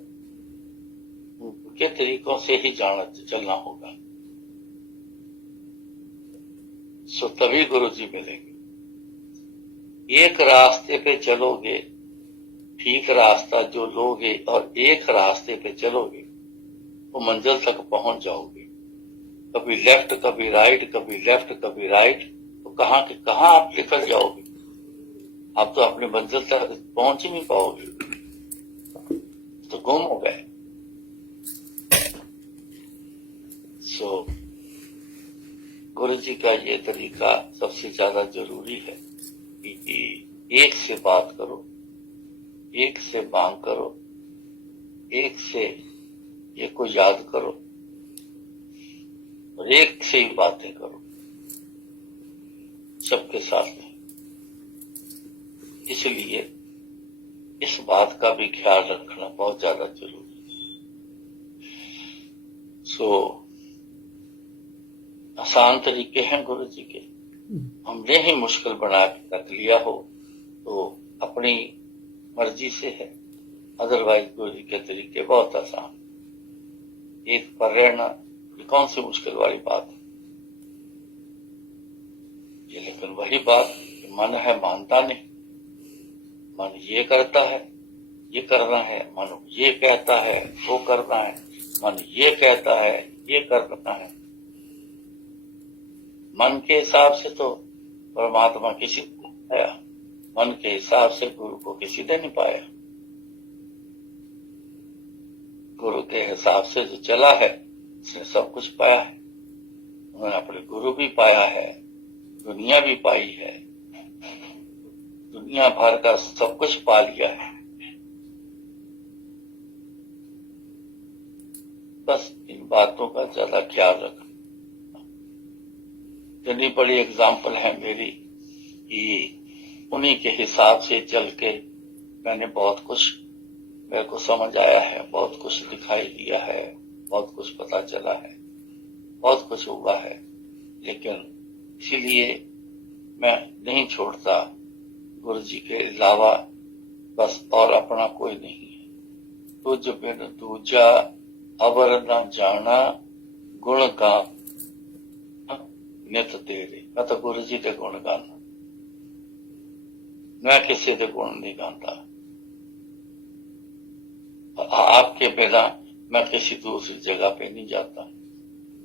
उनके तरीकों से ही चलना होगा। सो तभी गुरु जी मिलेंगे। एक रास्ते पे चलोगे, ठीक रास्ता जो लोगे और एक रास्ते पे चलोगे तो मंजिल तक पहुंच जाओगे। कभी लेफ्ट कभी राइट, कभी लेफ्ट कभी राइट, तो कहां के कहां आप निकल जाओगे? आप तो अपनी मंजिल तक पहुंच ही नहीं पाओगे, तो गुम हो गए। सो गुरु जी का ये तरीका सबसे ज्यादा जरूरी है कि एक से बात करो, एक से मांग करो, एक से ये को याद करो और एक से ही बातें करो सबके साथ में। इसलिए इस बात का भी ख्याल रखना बहुत ज्यादा जरूरी है। आसान तरीके हैं गुरु जी के, हमने ही मुश्किल बना के रख लिया हो तो अपनी मर्जी से है, अदरवाइज गुरु जी के तरीके बहुत आसान। एक पर रहना ये कौन सी मुश्किल वाली बात है ये, लेकिन वही बात मन है मानता नहीं, मन ये करता है ये करना है, मन ये कहता है वो करना है, मन ये कहता है ये करना है। मन के हिसाब से तो परमात्मा किसी को नहीं पाया, मन के हिसाब से गुरु को किसी ने नहीं पाया। गुरु के हिसाब से जो चला है उसने सब कुछ पाया है, उन्होंने अपने गुरु भी पाया है, दुनिया भी पाई है, दुनिया भर का सब कुछ पा लिया है। बस इन बातों का ज्यादा ख्याल रखना। इतनी बड़ी एग्जाम्पल है मेरी कि उन्हीं के हिसाब से चल के मैंने बहुत कुछ मेरे को समझ आया है, बहुत कुछ दिखाई दिया है, बहुत कुछ पता चला है, बहुत कुछ हुआ है। लेकिन इसीलिए मैं नहीं छोड़ता गुरु जी के अलावा बस और अपना कोई नहीं है। तुझ बिन दूजा अवर न जाना, गुण गा नित तेरे। मैं तो गुरु जी के गुण गाना, मैं किसी के गुण नहीं गाता। आपके बिना मैं किसी दूसरी जगह पे नहीं जाता।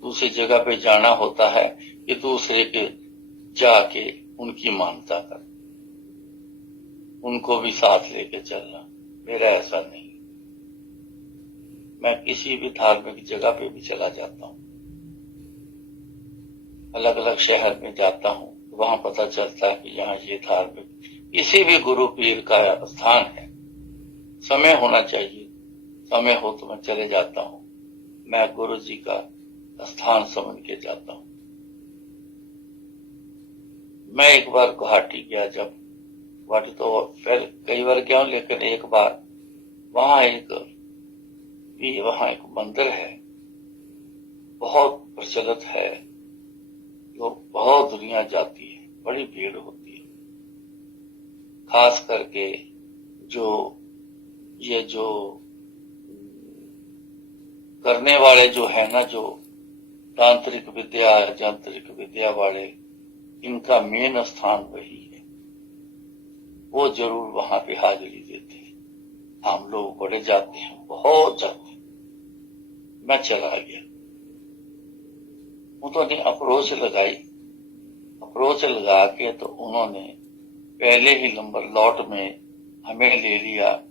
दूसरी जगह पे जाना होता है कि दूसरे के जाके उनकी मानता कर, उनको भी साथ लेके चलना। मेरा ऐसा नहीं, मैं किसी भी धार्मिक जगह पे भी चला जाता हूँ, अलग अलग शहर में जाता हूँ, वहां पता चलता है कि यहाँ ये धार्मिक किसी भी गुरु पीर का स्थान है। समय होना चाहिए, समय हो तो मैं चले जाता हूँ। मैं गुरु जी का स्थान समझ के जाता हूँ। मैं एक बार गुवाहाटी गया, जब गुवाहाटी तो पहले कई बार गया हूं, लेकिन एक बार वहां एक मंदिर है, बहुत प्रचलित है, लोग बहुत दुनिया जाती है, बड़ी भीड़ होती है। खास करके ये जो करने वाले जो है ना, जो तांत्रिक विद्या यांत्रिक विद्या वाले, इनका मेन स्थान वही है। वो जरूर वहां पे हाजिरी देते हैं। हम लोग बड़े जाते हैं, बहुत जाते हैं। मैं चला गया, उन्होंने अप्रोच लगा के तो उन्होंने पहले ही नंबर लॉट में हमें ले लिया।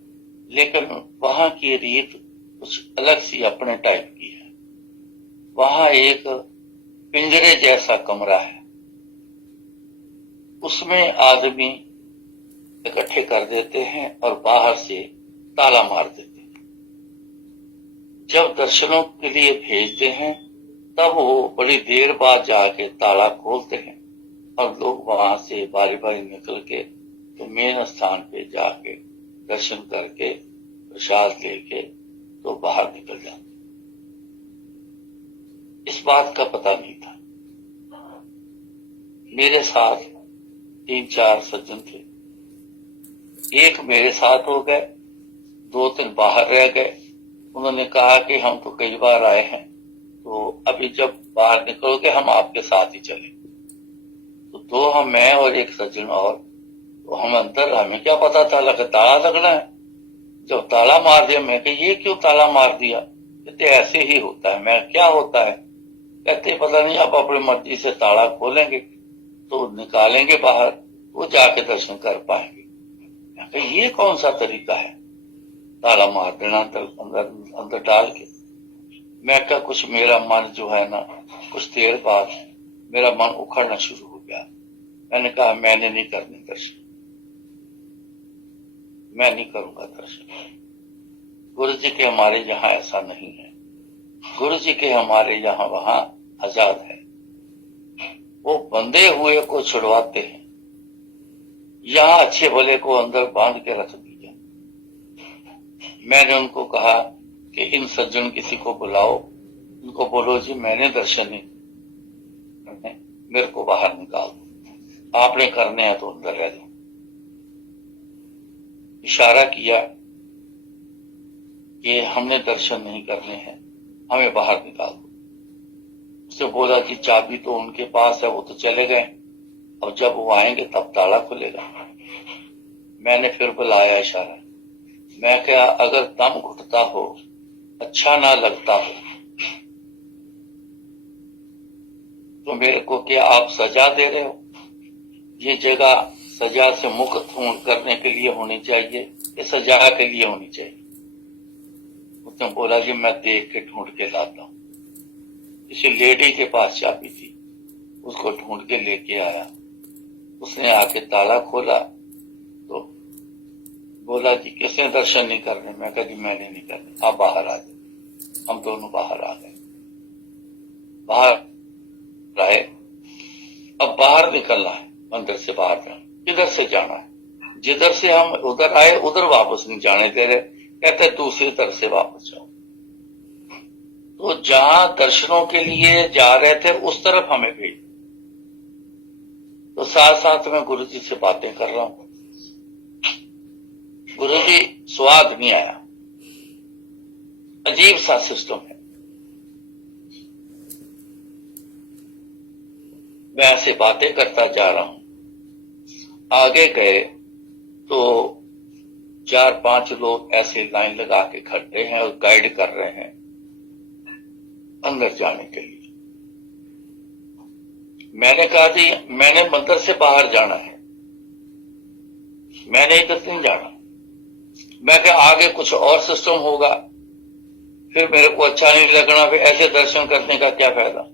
लेकिन वहां की रीत कुछ अलग सी अपने टाइप की है। वहां एक पिंजरे जैसा कमरा है, उसमें आदमी इकट्ठे कर देते हैं और बाहर से ताला मार देते हैं। जब दर्शनों के लिए भेजते हैं तब वो बड़ी देर बाद जाके ताला खोलते हैं और लोग वहां से बारी बारी निकल के तो मेन स्थान पे जाके दर्शन करके प्रसाद लेके तो बाहर निकल जाते। इस बात का पता नहीं था। मेरे साथ 3-4 सज्जन थे, एक मेरे साथ हो गए, 2-3 बाहर रह गए। उन्होंने कहा कि हम तो कई बार आए हैं, तो अभी जब बाहर निकलोगे हम आपके साथ ही चले। तो 2 हम, मैं और एक सज्जन और, तो हम अंदर, हमें क्या पता था लगा ताला लगना है। जब ताला मार दिया, मैं कहा ये क्यों ताला मार दिया? कहते ऐसे ही होता है। मैं क्या होता है? कहते पता नहीं, आप अपनी मर्जी से ताला खोलेंगे तो निकालेंगे बाहर, वो जाके दर्शन कर पाएंगे। मैं कहा ये कौन सा तरीका है ताला मार देना अंदर डाल के? मैं क्या, कुछ मेरा मन जो है ना, कुछ देर बाद मेरा मन उखड़ना शुरू हो गया। मैंने कहा मैंने नहीं करने दर्शन, मैं नहीं करूंगा दर्शन। गुरु जी के हमारे यहाँ ऐसा नहीं है। गुरु जी के हमारे यहाँ वहां आजाद है, वो बंधे हुए को छुड़वाते हैं। यहाँ अच्छे भले को अंदर बांध के रख दीजिए, मैंने उनको कहा कि इन सज्जन किसी को बुलाओ, उनको बोलो जी मैंने दर्शन नहीं करने, मेरे को बाहर निकाल दो, आपने करने हैं तो अंदर रह जाओ। इशारा किया कि हमने दर्शन नहीं करने हैं, हमें बाहर निकाल दो। उससे बोला कि चाबी तो उनके पास है, वो तो चले गए, और जब वो आएंगे तब ताला खुलेगा। मैंने फिर बुलाया इशारा, मैं क्या अगर दम घुटता हो, अच्छा ना लगता हो, तो मेरे को क्या आप सजा दे रहे हो? ये जगह सजा से मुक्त करने के लिए होनी चाहिए, ये सजा के लिए होनी चाहिए। उसने बोला जी मैं देख के ढूंढ के लाता हूं। किसी लेडी के पास चाबी थी, उसको ढूंढ के लेके आया। उसने आके ताला खोला तो बोला जी किसने दर्शन नहीं करने? मैं कहा जी मैंने नहीं करने, आप बाहर आ जाए। हम दोनों बाहर आ गए। बाहर आए, अब बाहर निकलना है, मंदिर से बाहर जाना, किधर से जाना है? जिधर से हम उधर आए उधर वापस नहीं जाने दे रहे, कहते दूसरी तरफ से वापस जाओ। तो जहां दर्शनों के लिए जा रहे थे उस तरफ हमें भेज। तो साथ साथ में गुरु जी से बातें कर रहा हूं। गुरु जी स्वाद नहीं आया, अजीब सा सिस्टम है। मैं ऐसे बातें करता जा रहा हूं। आगे गए तो 4-5 लोग ऐसे लाइन लगा के खड़े हैं और गाइड कर रहे हैं अंदर जाने के लिए। मैंने कहा जी मैंने मंदिर से बाहर जाना है, मैंने इधर नहीं जाना। मैं क्या आगे कुछ और सिस्टम होगा, फिर मेरे को अच्छा नहीं लगना, फिर ऐसे दर्शन करने का क्या फायदा?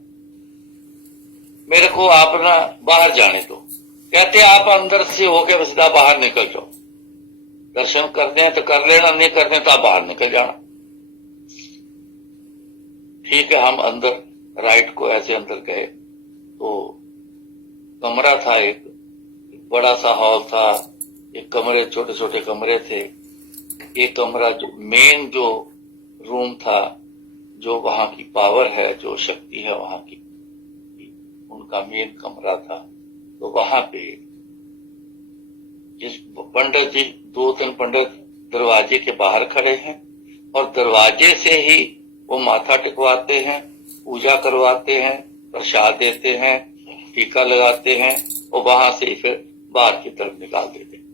मेरे को आप ना बाहर जाने दो। कहते आप अंदर से होके सीधा बाहर निकल जाओ, दर्शन करते हैं तो कर लेना, नहीं करते तो आप बाहर निकल जाना। ठीक है, हम अंदर राइट को ऐसे अंदर गए तो कमरा था, एक बड़ा सा हॉल था, एक कमरे छोटे छोटे कमरे थे। एक कमरा जो मेन जो रूम था, जो वहां की पावर है, जो शक्ति है वहां की, उनका मेन कमरा था। तो वहां पे जिस पंडित जी 2-3 पंडित दरवाजे के बाहर खड़े हैं और दरवाजे से ही वो माथा टिकवाते हैं, पूजा करवाते हैं, प्रसाद देते हैं, टीका लगाते हैं और वहां से फिर बाहर की तरफ निकाल देते हैं।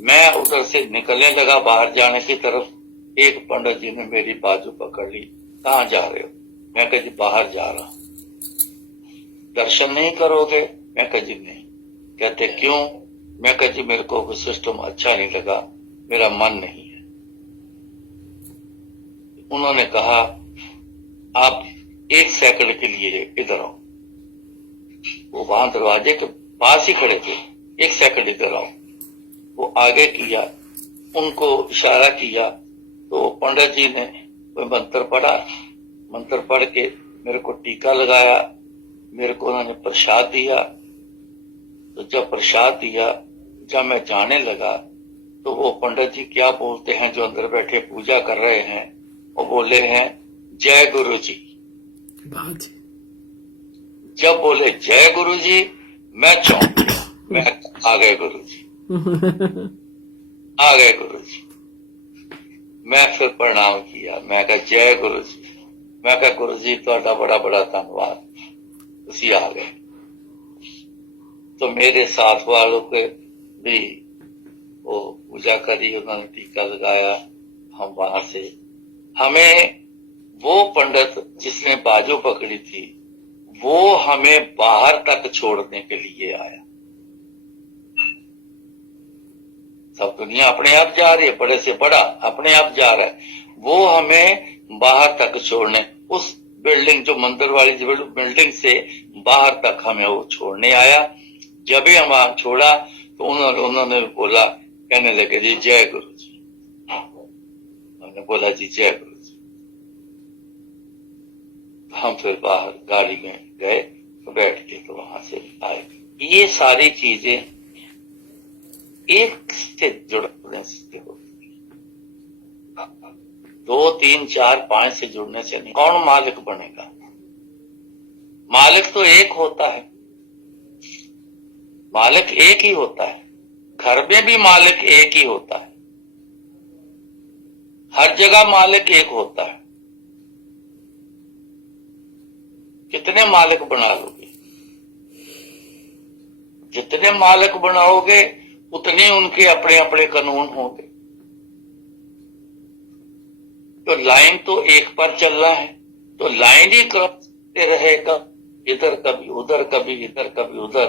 मैं उधर से निकलने लगा बाहर जाने की तरफ, एक पंडित जी ने मेरी बाजू पकड़ ली। कहाँ जा रहे हो? मैं कहा जी बाहर जा रहा हूं। दर्शन नहीं करोगे? मैं कहा जी नहीं। कहते क्यों? मैं कहा जी मेरे को सिस्टम अच्छा नहीं लगा, मेरा मन नहीं है। उन्होंने कहा आप 1 सेकंड के लिए इधर आओ। वो वहां दरवाजे के पास ही खड़े थे, 1 सेकंड इधर आओ। वो आगे किया, उनको इशारा किया तो पंडित जी ने कोई मंत्र पढ़ा, मंत्र पढ़ के मेरे को टीका लगाया, मेरे को उन्होंने प्रसाद दिया। तो जब प्रसाद दिया, जब मैं जाने लगा तो वो पंडित जी क्या बोलते हैं जो अंदर बैठे पूजा कर रहे हैं, वो बोले हैं जय गुरु जी। जब बोले जय गुरु जी, मैं चौंक गया। मैं आ गए गुरु जी, आ गए गुरु जी। मैं फिर प्रणाम किया, मैं कहा जय गुरु जी। मैं कहा गुरु जी तुहाडा बड़ा बड़ा धन्यवाद, तुसी आ गए। तो मेरे साथ वालों के भी वो पूजा करी, उन्होंने टीका लगाया। हम वहां से, हमें वो पंडित जिसने बाजू पकड़ी थी वो हमें बाहर तक छोड़ने के लिए आया। सब दुनिया अपने आप जा रही है, बड़े से बड़ा अपने आप जा रहा है, वो हमें बाहर तक छोड़ने, उस बिल्डिंग जो मंदिर वाली बिल्डिंग से बाहर तक हमें वो छोड़ने आया। जब भी हम वहां छोड़ा तो उन्होंने बोला, कहने लगे जी जय गुरु जी। मैंने बोला जी जय गुरु जी। हम फिर बाहर गाड़ी में गए तो बैठ के तो वहां से आए। ये सारी चीजें एक से जुड़ने से होती। 2, 3, 4, 5 से जुड़ने से नहीं। कौन मालिक बनेगा? मालिक तो एक होता है, मालिक एक ही होता है। घर में भी मालिक एक ही होता है, हर जगह मालिक एक होता है। कितने मालिक बना लोगे? जितने मालिक बनाओगे उतने उनके अपने अपने कानून होंगे। तो लाइन तो एक पर चल रहा है, तो लाइन ही क्रॉस रहेगा, इधर कभी उधर, कभी इधर कभी उधर,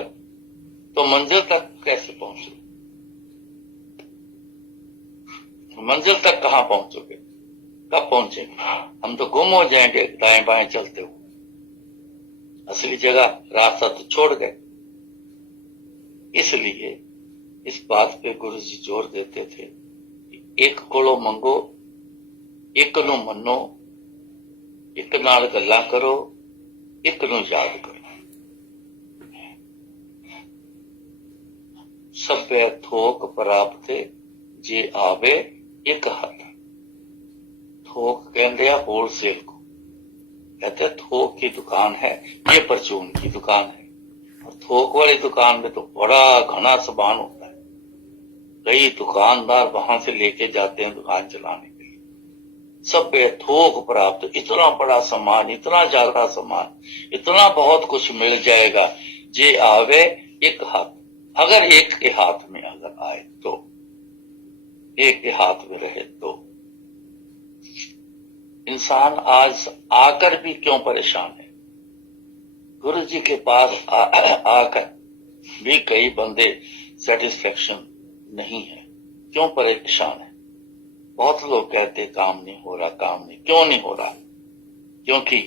तो मंजिल तक कैसे पहुंचोगे? मंजिल तक कहां पहुंचोगे? कब पहुंचेंगे? हम तो गुम हो जाएंगे दाएं बाएं चलते हुए, असली जगह रास्ता तो छोड़ गए। इसलिए इस बात पे गुरु जी जोर देते थे कि एक कोलो मंगो, एक नु मनो, एक नाल गल्लां करो, एक नु याद करो। सभ्य थोक प्राप्त जे आवे एक हथ। थोक कहते हैं होलसेल को, कहते हैं थोक की दुकान है, ये परचून की दुकान है। और थोक वाली दुकान में तो बड़ा घना सामान होता है, कई दुकानदार वहां से लेके जाते हैं दुकान चलाने के लिए। सभ्य थोक प्राप्त, इतना बड़ा सामान, इतना ज्यादा सामान, इतना बहुत कुछ मिल जाएगा। जे आवे एक हाथ, अगर एक के हाथ में अगर आए तो, एक के हाथ में रहे तो। इंसान आज आकर भी क्यों परेशान है? गुरु जी के पास आकर भी कई बंदे सेटिस्फेक्शन नहीं है। क्यों परेशान है? बहुत लोग कहते काम नहीं हो रहा, काम नहीं। क्यों नहीं हो रहा? क्योंकि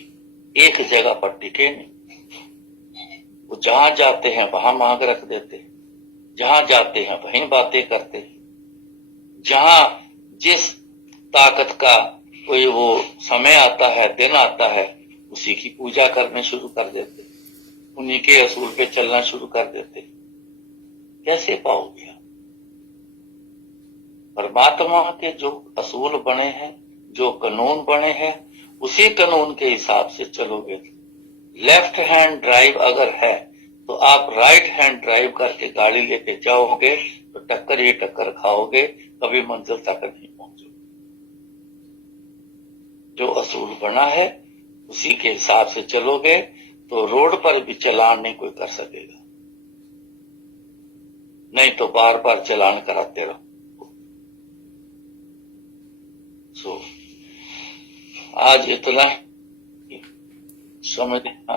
एक जगह पर टिके नहीं। वो जहां जाते हैं वहां मांग रख देते हैं, जहां जाते हैं वहीं बातें करते हैं, जहां जिस ताकत का कोई वो समय आता है, दिन आता है, उसी की पूजा करने शुरू कर देते, उन्हीं के असूल पे चलना शुरू कर देते। कैसे पाओगे? परमात्मा के जो असूल बने हैं, जो कानून बने हैं, उसी कानून के हिसाब से चलोगे। लेफ्ट हैंड ड्राइव अगर है तो आप राइट हैंड ड्राइव करके गाड़ी लेके जाओगे तो टक्कर ही टक्कर खाओगे, कभी मंजिल तक नहीं पहुंचोगे। जो असूल बना है उसी के हिसाब से चलोगे तो रोड पर भी चलान नहीं कोई कर सकेगा, नहीं तो बार बार चलान कराते रहो। आज इतना समझना,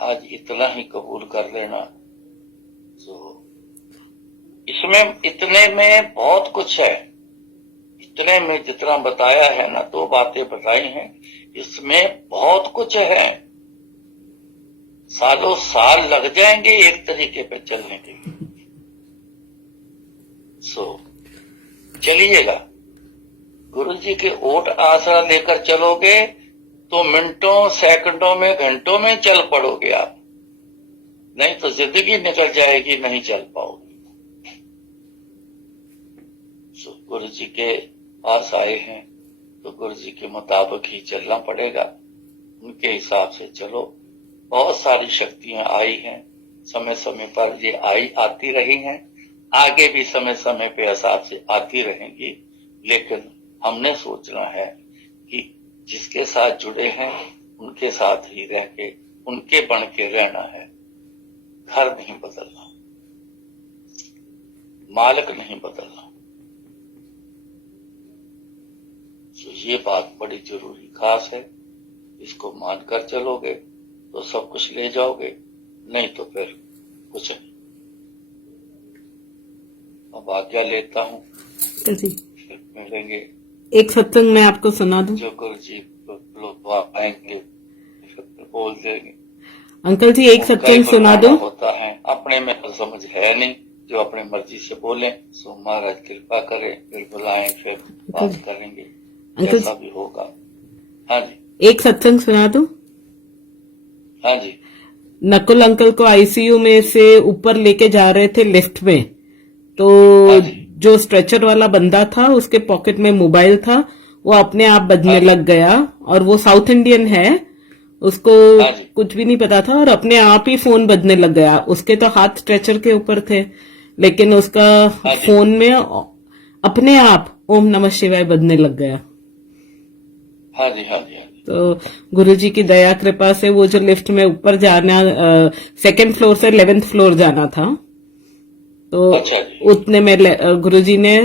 आज इतना ही कबूल कर लेना। इसमें इतने में बहुत कुछ है, इतने में जितना बताया है ना, 2 बातें बताई हैं, इसमें बहुत कुछ है। सालों साल लग जाएंगे एक तरीके पे चलने के लिए। चलिएगा, गुरु जी के ओट आसरा लेकर चलोगे तो मिनटों, सेकंडों में, घंटों में चल पड़ोगे आप, नहीं तो जिंदगी निकल जाएगी, नहीं चल पाओगे। गुरु जी के पास आए हैं तो गुरु जी के मुताबिक ही चलना पड़ेगा, उनके हिसाब से चलो। बहुत सारी शक्तियां आई हैं, समय समय पर ये आती रही हैं, आगे भी समय समय पे हिसाब से आती रहेंगी। लेकिन हमने सोचना है कि जिसके साथ जुड़े हैं उनके साथ ही रह के, उनके बन के रहना है। घर नहीं बदलना, मालिक नहीं बदलना। तो ये बात बड़ी जरूरी खास है, इसको मानकर चलोगे तो सब कुछ ले जाओगे, नहीं तो फिर कुछ नहीं। अब आज्ञा लेता हूँ, फिर मिलेंगे। एक सत्संग मैं आपको सुना दूं? जो गुरु जी लोग आएंगे फिर बोल देंगे। अंकल जी एक सत्संग सुना दूं? होता है, अपने में तो समझ है नहीं, जो अपने मर्जी से बोले। सो महाराज कृपा करे, फिर बुलाएं, फिर बात करेंगे, जैसा भी होगा। हाँ जी, एक सत्संग सुना दूं? हाँ जी। नकुल अंकल को आईसीयू में से ऊपर लेके जा रहे थे लिफ्ट में, तो जो स्ट्रेचर वाला बंदा था उसके पॉकेट में मोबाइल था, वो अपने आप बजने लग गया। और वो साउथ इंडियन है, उसको हाँ जी। कुछ भी नहीं पता था और अपने आप ही फोन बजने लग गया। उसके तो हाथ स्ट्रेचर के ऊपर थे, लेकिन उसका हाँ जी। फोन में अपने आप ओम नमः शिवाय बजने लग गया। हाँ जी। हाँ जी। हाँ जी। तो गुरुजी की दया कृपा से वो जो लिफ्ट में ऊपर जाना, सेकंड फ्लोर से 11th फ्लोर जाना था, तो अच्छा जी। उतने में गुरुजी ने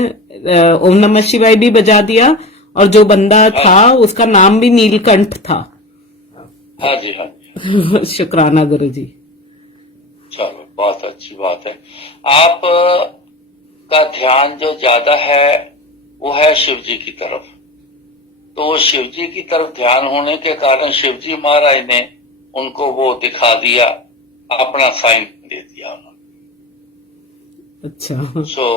ओम नमः शिवाय भी बजा दिया। और जो बंदा हाँ था जी। उसका नाम भी नीलकंठ था। हाँ जी। हाँ जी। शुक्राना गुरुजी। चलो, बहुत अच्छी बात है। आप का ध्यान जो ज्यादा है वो है शिव जी की तरफ। तो शिव जी की तरफ ध्यान होने के कारण शिव जी महाराज ने उनको वो दिखा दिया, अपना साइन दे दिया उन्होंने। अच्छा। सो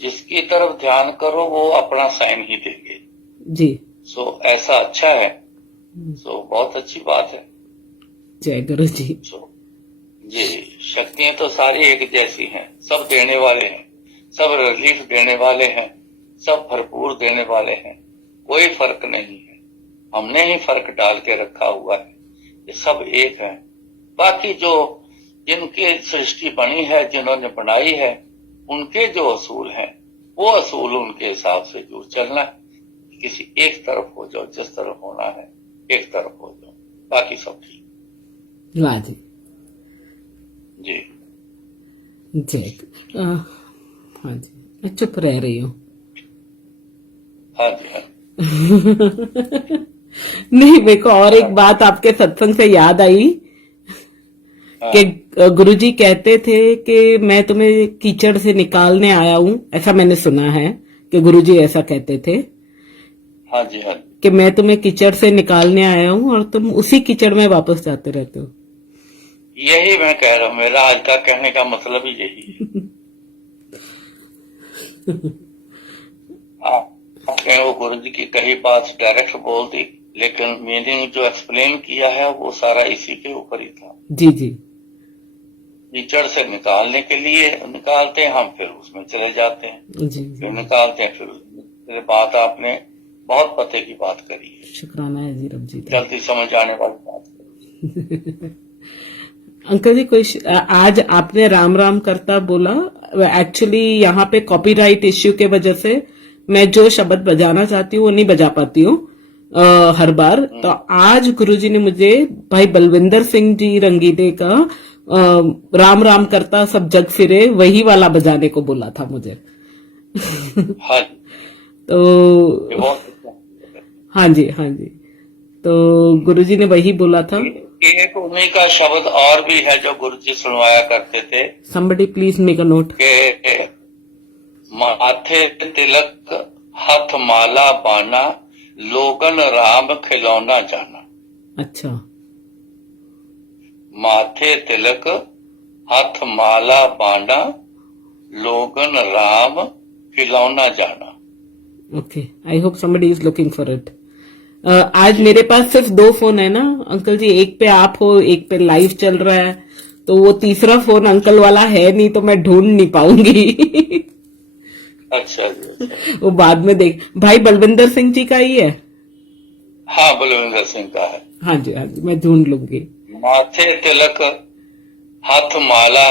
जिसकी तरफ ध्यान करो वो अपना साइन ही देंगे। जी। सो ऐसा अच्छा है। सो बहुत अच्छी बात है। जय गुरुजी। सो जी, शक्तियां तो सारी एक जैसी हैं, सब देने वाले हैं, सब रिलीफ देने वाले हैं, सब भरपूर देने वाले हैं, कोई फर्क नहीं है। हमने ही फर्क डाल के रखा हुआ है। ये सब एक है। बाकी जो जिनकी सृष्टि बनी है, जिन्होंने बनाई है, उनके जो असूल हैं वो असूल उनके हिसाब से जुड़ चलना है। किसी एक तरफ हो जाओ, जिस तरफ होना है एक तरफ हो जाओ, बाकी सब ठीक। वाह जी। जी। जय। हाँ जी, मैं चुप रह रही हूँ। हाँ जी। हाँ। नहीं, मेरे को और एक बात आपके सत्संग से याद आई हाँ। कि गुरुजी कहते थे कि मैं तुम्हें कीचड़ से निकालने आया हूँ। ऐसा मैंने सुना है कि गुरुजी ऐसा कहते थे हाँ जी। हाँ जी। कि मैं तुम्हें कीचड़ से निकालने आया हूँ और तुम उसी कीचड़ में वापस जाते रहते हो। यही मैं कह रहा हूँ, मेरा आज का कहने का मतलब ही यही है। आपने वो गुरु जी की कही बात डायरेक्ट बोल दी, लेकिन मीनिंग जो एक्सप्लेन किया है वो सारा इसी के ऊपर ही था। जी जी। कीचड़ से निकालने के लिए निकालते हैं हम, फिर उसमें चले जाते हैं, जी जी। फिर निकालते हैं, फिर बात आपने बहुत पते की बात करी है, शुक्राना है जी रब जी का। जल्दी समझ आने वाली बात करी। अंकल जी, कोई आज आपने राम राम करता बोला। एक्चुअली यहाँ पे कॉपीराइट इश्यू के वजह से मैं जो शब्द बजाना चाहती हूँ वो नहीं बजा पाती हूँ हर बार। तो आज गुरुजी ने मुझे भाई बलविंदर सिंह जी रंगीले का राम राम करता सब जग फिरे वही वाला बजाने को बोला था मुझे। हाँ, तो ये बहुत अच्छा। हाँ जी, हाँ जी। तो गुरुजी ने वही बोला था। एक उन्हीं का शब्द और भी है जो गुरु जी सुनवाया करते थे somebody please make a note। कि माथे तिलक हाथ माला बाना, लोगन राम खिलौना जाना। अच्छा। माथे तिलक हाथ माला बाना, लोगन राम खिलौना जाना। Okay, I hope somebody is looking for it। आज मेरे पास सिर्फ 2 फोन है ना अंकल जी, एक पे आप हो, एक पे लाइव चल रहा है, तो वो तीसरा फोन अंकल वाला है नहीं, तो मैं ढूंढ नहीं पाऊंगी। अच्छा जी, अच्छा। वो बाद में देख। भाई बलविंदर सिंह जी का ही है। हाँ, बलविंदर सिंह का है। हाँ जी, हाँ जी, मैं ढूंढ लूंगी। माथे तिलक हाथ माला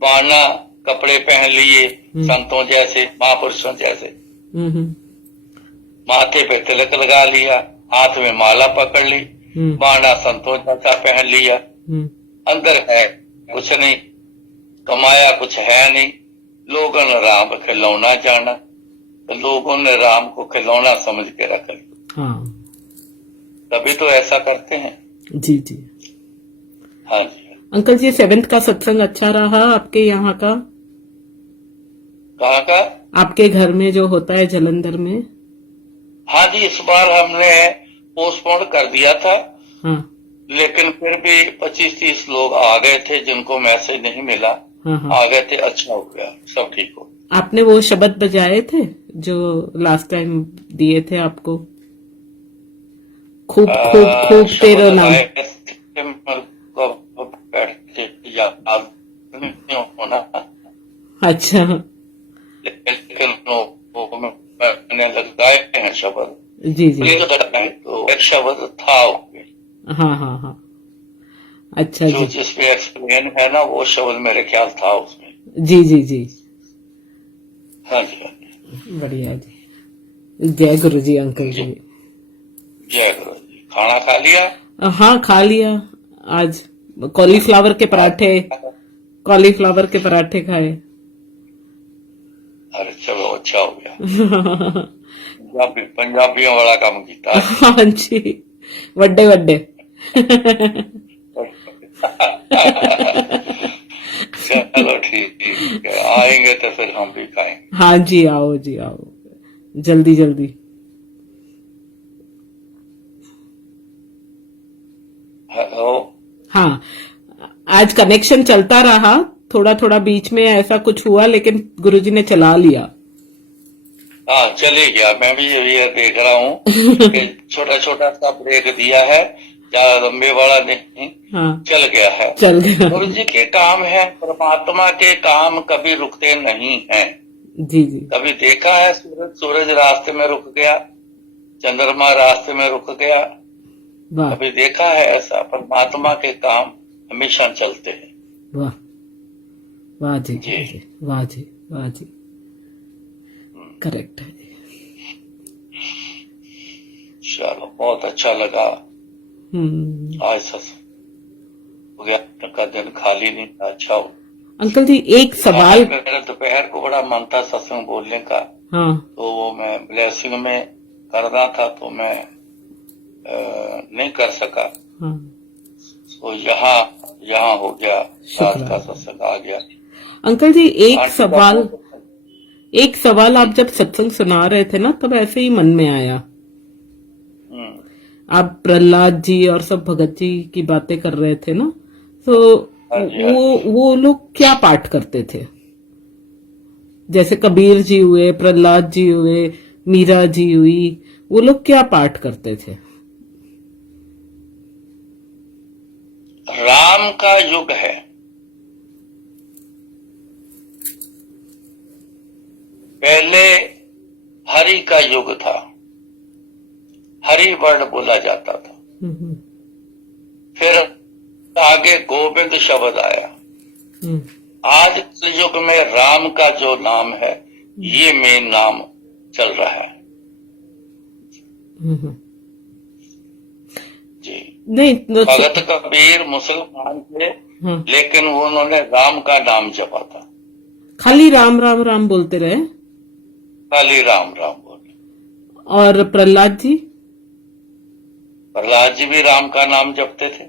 बाना, कपड़े पहन लिए संतों जैसे, महापुरुषों जैसे। माथे पे तिलक लगा लिया, हाथ में माला पकड़ ली, बाना संतों जैसा पहन लिया। अंदर है कुछ नहीं, कमाया कुछ है नहीं, लोगों ने राम खिलौना जाना, तो लोगों ने राम को खिलौना समझ के रख लिया। हाँ। तभी तो ऐसा करते हैं। जी जी। हाँ जी। अंकल जी, 7th का सत्संग अच्छा रहा आपके यहाँ का? कहाँ का? आपके घर में जो होता है जलंधर में। हाँ जी, इस बार हमने पोस्टपोन कर दिया था। हाँ। लेकिन फिर भी 25-30 लोग आ गए थे जिनको मैसेज नहीं मिला। हाँ हाँ। आ गए थे, अच्छा हो गया, सब ठीक हो। आपने वो शब्द बजाए थे जो लास्ट टाइम दिए थे आपको? खूब खूब खूब तेरा नाम। बैठते याद नहीं होना, अच्छा। मैंने लगाए हैं शब्द, जी जी। तो एक शब्द था उसमें, हाँ हाँ हाँ। अच्छा जो जी। जिसपे एक्सप्लेन है ना, वो शब्द मेरे ख्याल था उसमें। जी जी जी। हाँ जी, हाँ जी। बढ़िया जी। जय गुरु जी अंकल जी। जय गुरु जी। खाना खा लिया? हाँ खा लिया। आज कॉलीफ्लावर के पराठे, कॉलीफ्लावर के पराठे खाए। अरे चलो, अच्छा हो गया। पंजाबियों वाला काम किया आज। हाँ जी। वड्डे वड्डे। चलो ठीक है, आएंगे तो फिर हम भी खाएंगे। हाँ जी, आओ जी आओ, जल्दी जल्दी। हेलो। हाँ, आज कनेक्शन चलता रहा, थोड़ा थोड़ा बीच में ऐसा कुछ हुआ, लेकिन गुरुजी ने चला लिया। हाँ, चले गया। मैं भी ये देख रहा हूँ कि छोटा छोटा सा ब्रेक दिया है, ज्यादा लंबे वाला नहीं। हाँ, चल गया है। चल गया। गुरु जी के काम है, परमात्मा के काम कभी रुकते नहीं हैं। जी जी। कभी देखा है सूरज रास्ते में रुक गया, चंद्रमा रास्ते में रुक गया? वाह कभी देखा है ऐसा? परमात्मा के काम हमेशा चलते हैं। वाह वाह जी, जी। जी वाह जी, वाह जी, करेक्ट है जी। चलो, बहुत अच्छा लगा। आज हो गया का दिन, खाली नहीं था। अच्छा हो। अंकल जी एक सवाल। मेरा दोपहर को बड़ा मन था सत्संग बोलने का, हाँ तो वो मैं ब्लेसिंग में करना था, तो मैं नहीं कर सका। हाँ। तो यहाँ हो गया, रात का शुक्राना सत्संग आ गया। अंकल जी। एक आंटी सवाल, का एक सवाल आप जब सत्संग सुना रहे थे ना, तब ऐसे ही मन में आया। आप प्रहलाद जी और सब भगत जी की बातें कर रहे थे ना, तो हाँ जी, हाँ जी। वो लोग क्या पाठ करते थे? जैसे कबीर जी हुए, प्रहलाद जी हुए, मीरा जी हुई, वो लोग क्या पाठ करते थे? राम का युग है, पहले हरि का युग था, हरि वर्ण बोला जाता था। फिर आगे गोविंद शब्द आया। आज इस युग में राम का जो नाम है, ये मेन नाम चल रहा है। जी। नहीं भगत कबीर मुसलमान थे, हाँ। लेकिन उन्होंने राम का नाम जपा था। खाली राम राम राम बोलते रहे। खाली राम राम बोले। और प्रहलाद जी? प्रहलाद जी भी राम का नाम जपते थे।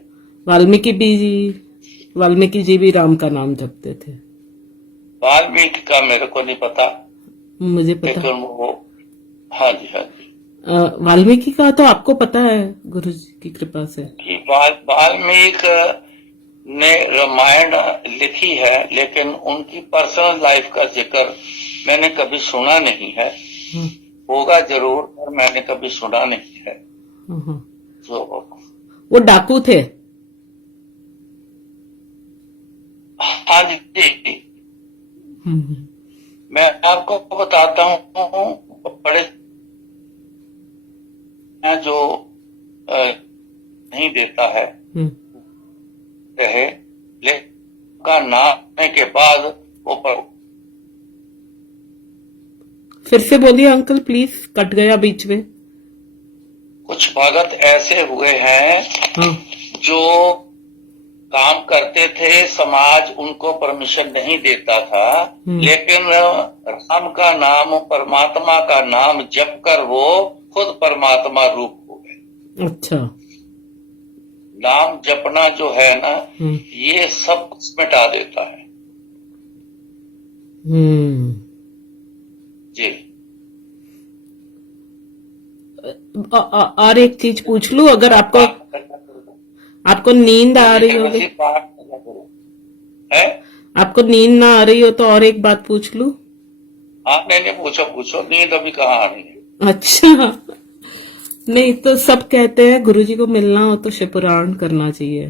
वाल्मीकि जी भी राम का नाम जपते थे। वाल्मीकि का मेरे को नहीं पता, मुझे पता। लेकिन वो, हाँ जी, हाँ जी। वाल्मीकि का तो आपको पता है, गुरु जी की कृपा से। वाल्मीकि ने रामायण लिखी है, लेकिन उनकी पर्सनल लाइफ का जिक्र मैंने कभी सुना नहीं है। होगा जरूर, पर मैंने कभी सुना नहीं है। तो वो डाकू थे। हाँ जी। मैं आपको बताता हूँ, बड़े जो नहीं देता है रहे, का नाम होने के बाद वो पर। फिर से बोलिए अंकल प्लीज, कट गया बीच में। कुछ भगत ऐसे हुए हैं जो काम करते थे, समाज उनको परमिशन नहीं देता था, लेकिन राम का नाम, परमात्मा का नाम जप कर वो खुद परमात्मा रूप हो गए। अच्छा। नाम जपना जो है ना, ये सब कुछ मिटा देता है। जी। और एक चीज पूछ लूं, अगर आपको नींद आ रही हो, आपको नींद ना आ रही हो तो और एक बात पूछ लूं? हाँ, नहीं पूछो, नींद अभी कहाँ आ रही है। अच्छा, नहीं तो सब कहते हैं गुरुजी को मिलना हो तो शिवपुराण करना चाहिए।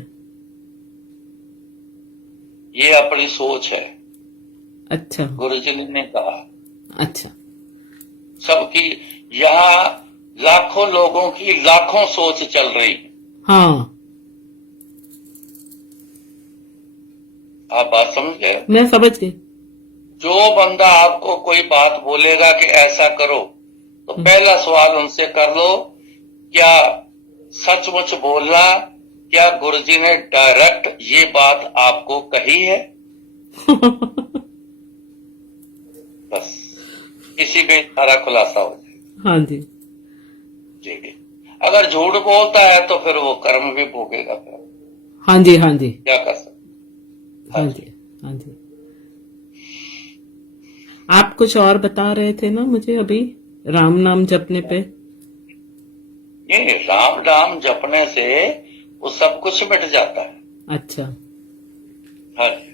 ये अपनी सोच है। अच्छा। गुरुजी ने कहा। अच्छा। सबकी, यहाँ लाखों लोगों की लाखों सोच चल रही है। हाँ, आप बात समझ गए? मैं समझ गई। जो बंदा आपको कोई बात बोलेगा कि ऐसा करो, तो पहला सवाल उनसे कर लो, क्या सचमुच बोलना, क्या गुरुजी ने डायरेक्ट ये बात आपको कही है? बस इसी में सारा खुलासा हो जाएगा। हाँ जी, ठीक है। अगर झूठ बोलता है तो फिर वो कर्म भी भोगेगा, फिर हाँ जी, हाँ जी, क्या कर सकते। हाँ जी, हाँ जी। आप कुछ और बता रहे थे ना मुझे अभी, राम नाम जपने पे। ये राम नाम जपने से वो सब कुछ मिट जाता है। अच्छा। हाँ जी।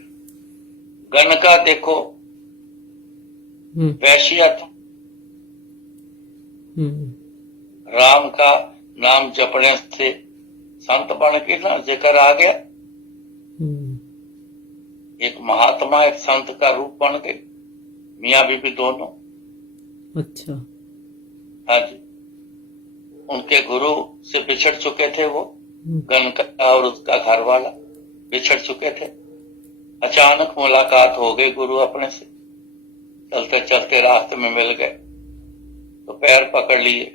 गण का देखो, वैश्य था, राम का नाम जपने से संत बन के ना जिक्र आ गया। एक महात्मा एक संत का रूप बन गए, मियाँ बीबी दोनों। अच्छा। हाँ जी। उनके गुरु से बिछड़ चुके थे वो, गण का और उसका घर वाला बिछड़ चुके थे। अचानक मुलाकात हो गई गुरु अपने से, चलते चलते रास्ते में मिल गए तो पैर पकड़ लिए।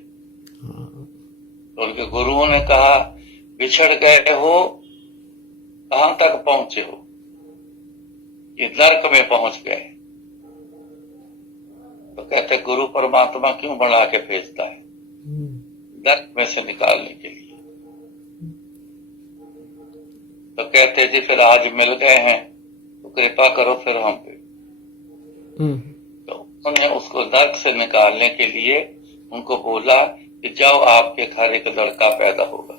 तो उनके गुरुओं ने कहा, बिछड़ गए हो, कहां तक पहुंचे हो? ये नर्क में पहुंच गए। तो कहते गुरु परमात्मा क्यों बना के भेजता है? नर्क में से निकालने के लिए। तो कहते जी फिर आज मिल गए हैं तो कृपा करो फिर हम पे। तो उन्होंने उसको नर्क से निकालने के लिए उनको बोला कि जाओ आपके घर एक लड़का पैदा होगा,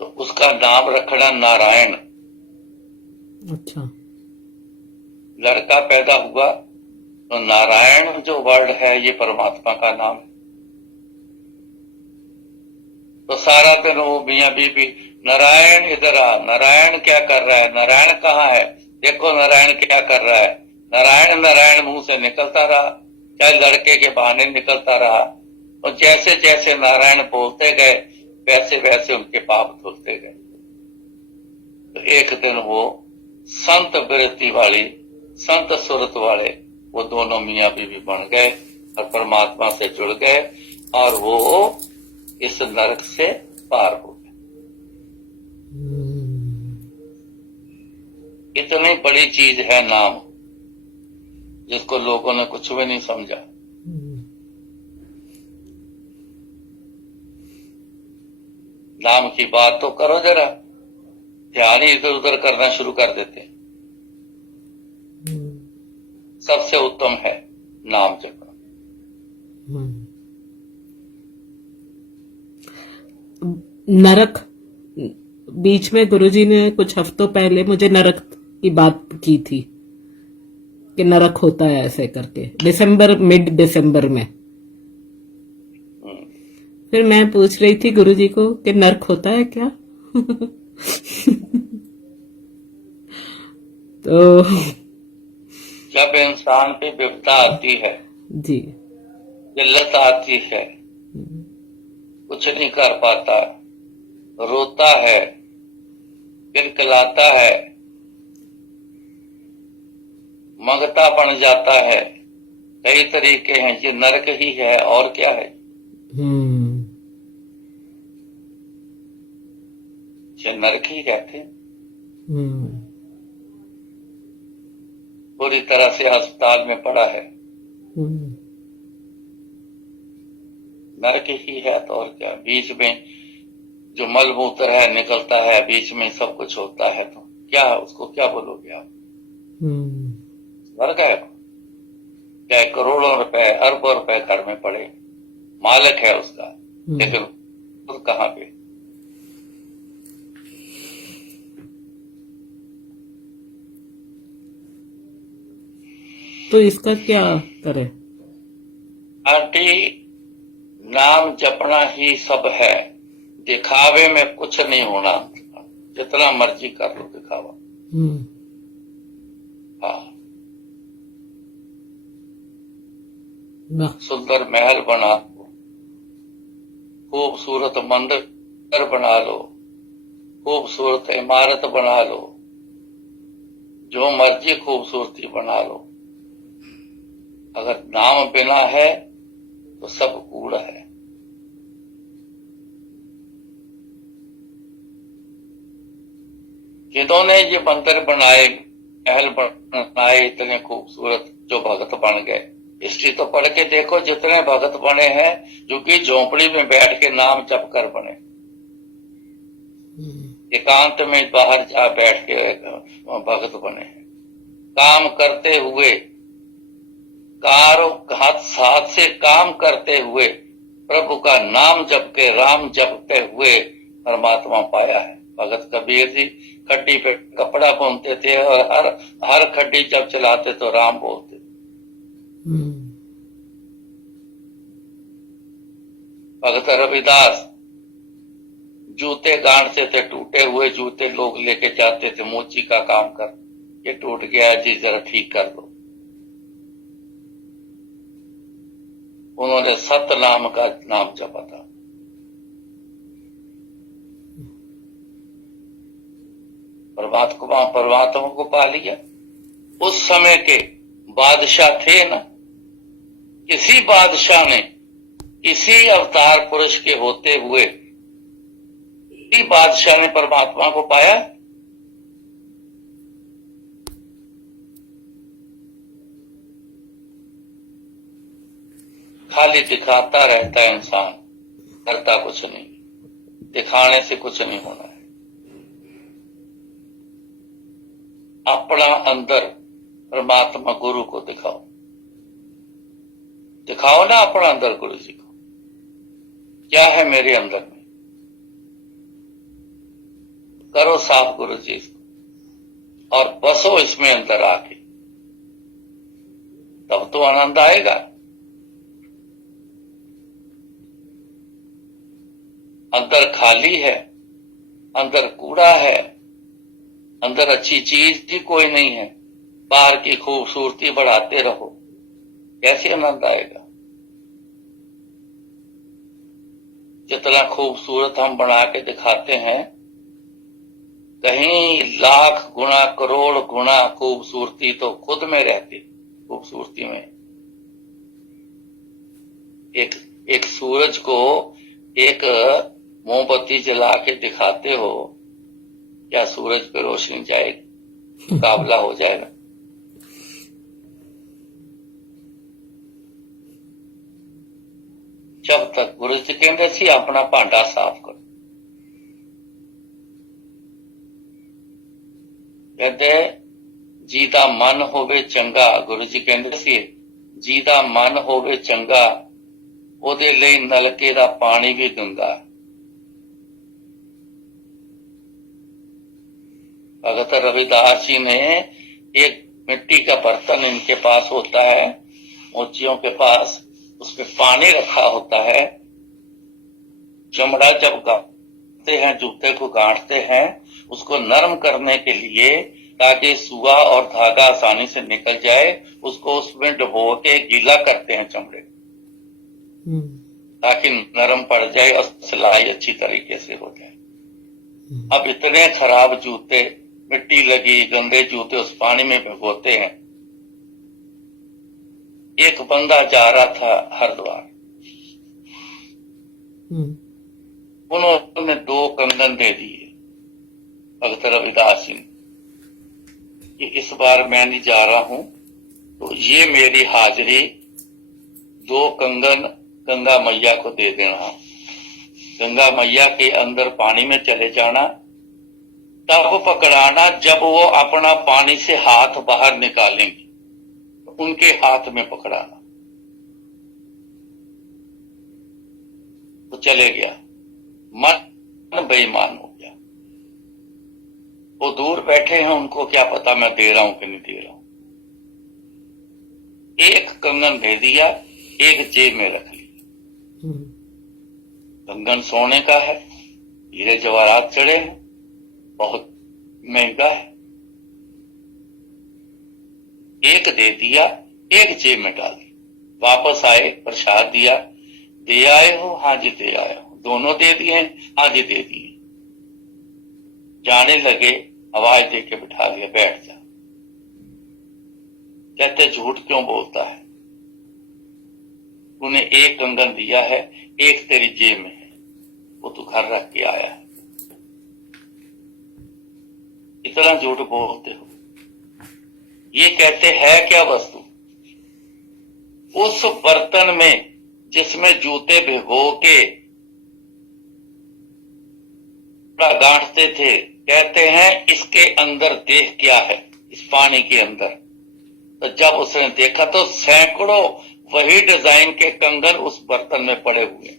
तो उसका नाम रखना नारायण। अच्छा। लड़का पैदा हुआ तो नारायण जो वर्ड है ये परमात्मा का नाम है। तो सारा दिन वो मियाँ बीबी, नारायण इधर आ, नारायण क्या कर रहा है, नारायण कहाँ है, देखो नारायण क्या कर रहा है। नारायण नारायण मुंह से निकलता रहा, चाहे लड़के के बहाने निकलता रहा। और जैसे जैसे नारायण बोलते गए वैसे वैसे उनके पाप धुलते गए। तो एक दिन वो संत वृत्ति वाली, संत सुरत वाले वो दोनों मियाँ बीवी बन गए और परमात्मा से जुड़ गए और वो इस नरक से पार हो गए। इतनी बड़ी चीज है नाम, जिसको लोगों ने कुछ भी नहीं समझा। नाम की बात तो करो जरा, ध्यान ही इधर उधर करना शुरू कर देते हैं। सबसे उत्तम है नाम जपना। नरक, बीच में गुरुजी ने कुछ हफ्तों पहले मुझे नरक की बात की थी कि नरक होता है ऐसे करके, दिसंबर, मिड दिसंबर में। फिर मैं पूछ रही थी गुरुजी को कि नरक होता है क्या? तो जब इंसान पे विपदा आती है जी, जिल्लत आती है, कुछ नहीं कर पाता, रोता है, किलकिलाता है, मंगता बन जाता है, कई तरीके हैं, ये नरक ही है और क्या है। ये नरक ही कहते हैं। पूरी तरह से अस्पताल में पड़ा है, नरक ही है तो और क्या। बीच में जो मलमूत्र है निकलता है, बीच में सब कुछ होता है, तो क्या उसको क्या बोलोगे आप? नरक है। चाहे करोड़ों रुपए अरबों रुपए घर में पड़े, मालिक है उसका, लेकिन खुद कहाँ पे। तो इसका क्या करे? आंटी, नाम जपना ही सब है, दिखावे में कुछ नहीं होना। जितना मर्जी कर लो दिखावा। हाँ, वाह। सुंदर महल बना लो, खूबसूरत मंदिर बना लो, खूबसूरत इमारत बना लो, जो मर्जी खूबसूरती बना लो, अगर नाम बिना है तो सब कूड़ा है। जिन्होंने ये मंदिर बनाए, महल बनाए इतने खूबसूरत, जो भगत बन गए, हिस्ट्री तो पढ़ के देखो, जितने भगत बने हैं जो कि झोंपड़ी में बैठ के नाम जप कर बने, एकांत में बाहर जा बैठ के भगत बने हैं। काम करते हुए, हाथ साथ से काम करते हुए, प्रभु का नाम जप के, राम जपते हुए परमात्मा पाया है। भगत कबीर जी खड्डी पे कपड़ा बुनते थे और हर खड्डी जब चलाते तो राम बोलते। भगत रविदास जूते गांठते थे, टूटे हुए जूते लोग लेके जाते थे, मोची का काम कर, ये टूट गया जी जरा ठीक कर दो। उन्होंने सत्य नाम का नाम जपा था। परमात्मा को पा लिया। उस समय के बादशाह थे ना, किसी बादशाह ने, किसी अवतार पुरुष के होते हुए, किसी बादशाह ने परमात्मा को पाया? खाली दिखाता रहता है इंसान, करता कुछ नहीं। दिखाने से कुछ नहीं होना है। अपना अंदर परमात्मा गुरु को दिखाओ, दिखाओ ना अपना अंदर गुरु जी को, क्या है मेरे अंदर में, करो साफ गुरु जी को और बसो इसमें अंदर आके, तब तो आनंद आएगा। अंदर खाली है, अंदर कूड़ा है, अंदर अच्छी चीज भी कोई नहीं है, बाहर की खूबसूरती बढ़ाते रहो, कैसे आनंद आएगा? जितना खूबसूरत हम बना के दिखाते हैं, कहीं लाख गुना करोड़ गुना खूबसूरती तो खुद में रहती। खूबसूरती में एक सूरज को एक मोमबत्ती जला के दिखाते हो, क्या सूरज पे रोशनी जाएगी? मुकाबला हो जाएगा। जब तक गुरु जी कहते सी अपना भांडा साफ करो, कहते जी दा मन होवे चंगा, गुरु जी कहते सी जी दा मन होवे चंगा, ओदे लई नलके दा पानी भी दिंदा। भगत रविदास जी ने एक मिट्टी का बर्तन इनके पास होता है, मोचियों के पास, उसमें पानी रखा होता है। चमड़ा जब गांठते हैं, जूते को गांठते हैं, उसको नरम करने के लिए, ताकि सुआ और धागा आसानी से निकल जाए, उसको उसमें डुबो के गीला करते हैं चमड़े, ताकि नरम पड़ जाए और सिलाई अच्छी तरीके से हो जाए। अब इतने खराब जूते, मिट्टी लगी, गंदे जूते उस पानी में भिगोते हैं। एक बंदा जा रहा था हरिद्वार, उन्होंने 2 कंगन दे दिए भगत रविदास जी कि इस बार मैं नहीं जा रहा हूं, तो ये मेरी हाजिरी 2 कंगन गंगा मैया को दे देना। गंगा मैया के अंदर पानी में चले जाना, तब पकड़ाना जब वो अपना पानी से हाथ बाहर निकालेंगे, उनके हाथ में पकड़ाना। तो चले गया, मन बेईमान हो गया। वो दूर बैठे हैं, उनको क्या पता मैं दे रहा हूं कि नहीं दे रहा हूं। एक कंगन दे दिया, एक जेब में रख लिया। कंगन सोने का है, हीरे जवाहरात चढ़े हैं, बहुत महंगा है। एक दे दिया, एक जेब में डाल दिया। वापस आए, प्रसाद दिया, दे आए हो? हाँ जी दे आए हो। दोनों दे दिए? हाँ जी दे दिए। जाने लगे, आवाज दे के बिठा लिया, बैठ जा। कहते झूठ क्यों बोलता है, तूने एक कंगन दिया है, एक तेरी जेब में है, वो तू घर रख के आया है, इतना झूठ बोलते हो। ये कहते हैं क्या वस्तु? उस बर्तन में जिसमें जूते भिगो के गांठते थे, कहते हैं इसके अंदर देख क्या है, इस पानी के अंदर। तो जब उसने देखा तो सैकड़ों वही डिजाइन के कंगन उस बर्तन में पड़े हुए।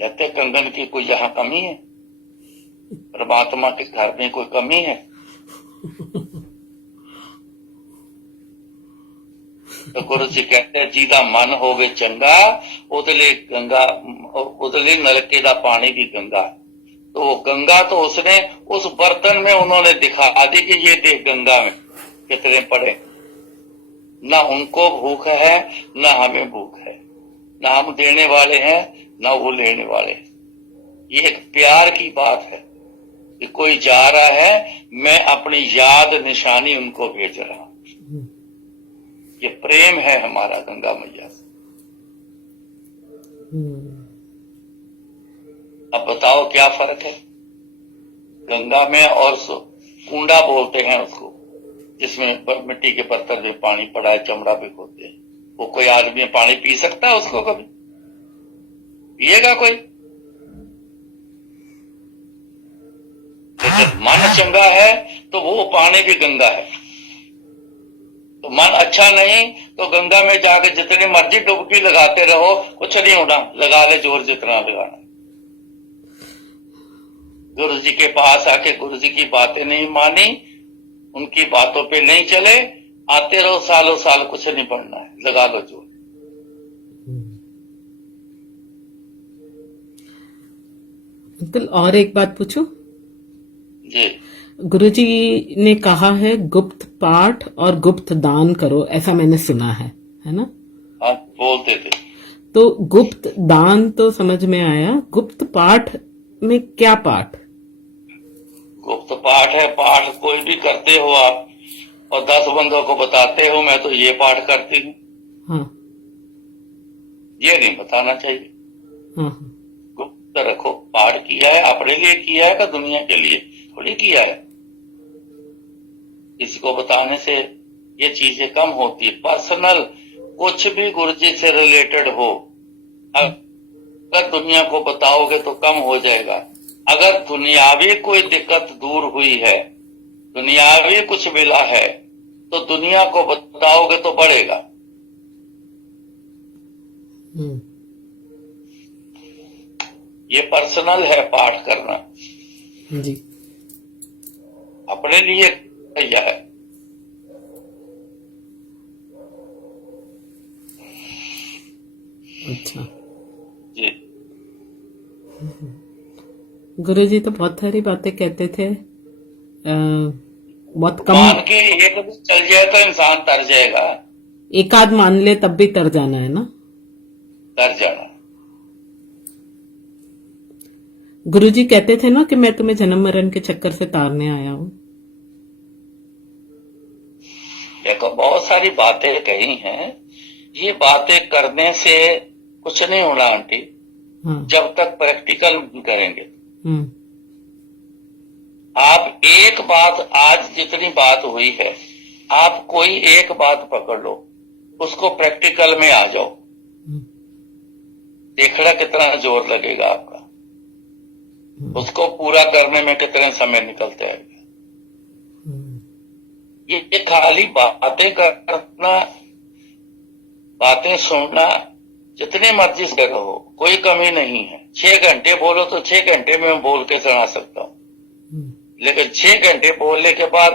कहते कंगन की कोई यहां कमी है? परमात्मा के घर में कोई कमी है? तो गुरु जी कहते हैं जीदा मन होवे चंगा, उदले गंगा, उदले नलके दा पानी भी गंगा। तो वो गंगा तो उसने उस बर्तन में उन्होंने दिखा दी कि ये देख गंगा में कितने पड़े। ना उनको भूख है, ना हमें भूख है, ना हम देने वाले हैं, ना वो लेने वाले हैं। ये एक प्यार की बात है कि कोई जा रहा है, मैं अपनी याद निशानी उनको भेज रहा हूं। ये प्रेम है हमारा गंगा मैया से। अब बताओ क्या फर्क है गंगा में और कुंडा बोलते हैं उसको, जिसमें मिट्टी के बर्तन में पानी पड़ा है, चमड़ा भिगोते हैं। वो कोई आदमी पानी पी सकता है उसको? कभी पिएगा कोई? लेकिन मन चंगा है तो वो पानी भी गंगा है। तो मन अच्छा नहीं तो गंगा में जाकर जितनी मर्जी डुबकी लगाते रहो, कुछ नहीं होना, लगा ले जोर जितना लगाना। गुरु जी के पास आके गुरु जी की बातें नहीं मानी, उनकी बातों पे नहीं चले, आते रहो सालों साल, कुछ नहीं पढ़ना है, लगा लो जोर। अंकल और एक बात पूछूं? जी। गुरुजी ने कहा है गुप्त पाठ और गुप्त दान करो, ऐसा मैंने सुना है ना? हाँ बोलते थे। तो गुप्त दान तो समझ में आया, गुप्त पाठ में क्या पाठ? गुप्त पाठ है, पाठ कोई भी करते हो आप और 10 बंदों को बताते हो मैं तो ये पाठ करती हूँ, हाँ ये नहीं बताना चाहिए। हाँ हाँ। गुप्त रखो। पाठ किया है अपने लिए किया है, का दुनिया के लिए थोड़ी किया है। किसी को बताने से ये चीजें कम होती है। पर्सनल कुछ भी गुरु जी से रिलेटेड हो, अगर दुनिया को बताओगे तो कम हो जाएगा। अगर दुनियावी कोई दिक्कत दूर हुई है, दुनियावी कुछ मिला है, तो दुनिया को बताओगे तो बढ़ेगा। ये पर्सनल है पाठ करना, जी अपने लिए किया है। अच्छा जी। गुरुजी तो बहुत सारी बातें कहते थे, बहुत कम। मान के एक भी चल जाए तो इंसान तर जाएगा। एक आध मान ले तब भी तर जाना है ना? तर जाना। गुरुजी कहते थे ना कि मैं तुम्हें जन्म मरण के चक्कर से तारने आया हूं। देखो बहुत सारी बातें कही हैं, ये बातें करने से कुछ नहीं होना आंटी, हाँ। जब तक प्रैक्टिकल करेंगे। आप एक बात, आज जितनी बात हुई है, आप कोई एक बात पकड़ लो, उसको प्रैक्टिकल में आ जाओ, देखना कितना जोर लगेगा आपका, उसको पूरा करने में कितने समय निकलते हैं। ये खाली बातें करना, बातें सुनना जितने मर्जी से रहो, कोई कमी नहीं है। 6 घंटे बोलो तो 6 घंटे में मैं बोल के सुना सकता हूँ, लेकिन 6 घंटे बोलने के बाद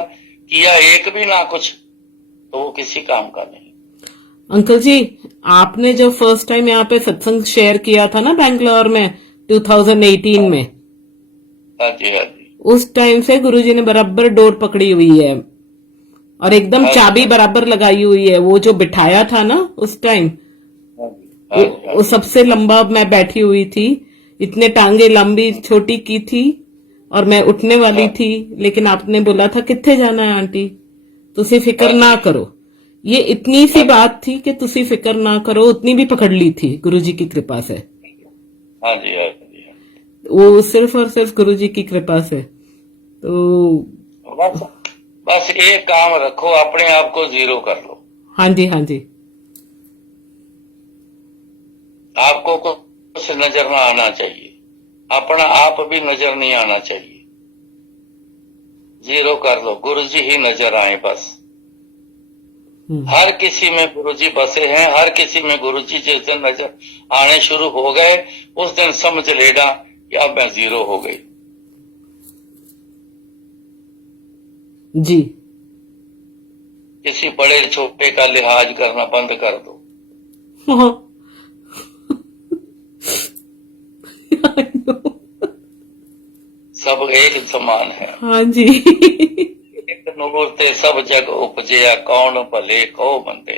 किया एक भी ना कुछ, तो वो किसी काम का नहीं। अंकल जी, आपने जो फर्स्ट टाइम यहाँ पे सत्संग शेयर किया था ना बैंगलोर में 2018 में, हाँ जी हाँ जी, उस टाइम से गुरुजी ने बराबर डोर पकड़ी हुई है। और एकदम चाबी बराबर लगाई हुई है। वो जो बिठाया था ना उस टाइम, वो सबसे लंबा मैं बैठी हुई थी, इतने टांगे लंबी छोटी की थी, और मैं उठने वाली थी, लेकिन आपने बोला था कित्थे जाना है आंटी, तुसी फिक्र ना करो। ये इतनी सी बात थी कि तुसी फिक्र ना करो, उतनी भी पकड़ ली थी गुरुजी की कृपा से। हाँ जी, हाँ जी। वो सिर्फ और सिर्फ गुरुजी की कृपा से। तो बस बस एक काम रखो, अपने आप को जीरो कर लो। हाँ जी, हाँ जी, आपको कुछ नजर ना आना चाहिए, अपना आप भी नजर नहीं आना चाहिए। जीरो कर लो, गुरुजी ही नजर आए बस। हर किसी में गुरुजी बसे हैं, हर किसी में गुरुजी जिस दिन नजर आने शुरू हो गए उस दिन समझ लेना कि अब मैं जीरो हो गई। जी। किसी बड़े छोटे का लिहाज करना बंद कर दो। हाँ। सब एक समान है। हाँ जी। एक नूर ते सब जग उपजया, कौन भले कहो बंदे।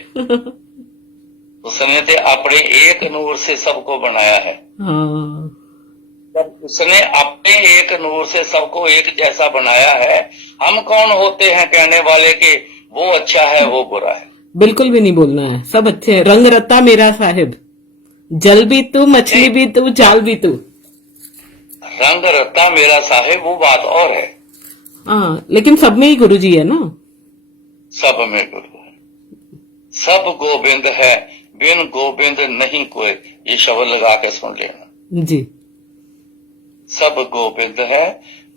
उसने ते अपने एक नूर से सबको बनाया है। हाँ। जब उसने अपने एक नूर से सबको एक जैसा बनाया है, हम कौन होते हैं कहने वाले कि वो अच्छा है वो बुरा है। बिल्कुल भी नहीं बोलना है, सब अच्छे हैं। रंग रत्ता मेरा साहिब, जल भी तू, मछली भी तू, जाल भी तू। रंग रत्ता मेरा साहिब वो बात और है। हाँ, लेकिन सब में ही गुरुजी है ना। सब में गुरु है, सब गोविंद है, बिन गोविंद नहीं कोई। ये शब्द लगा के सुन लेना। जी सब गोविंद है,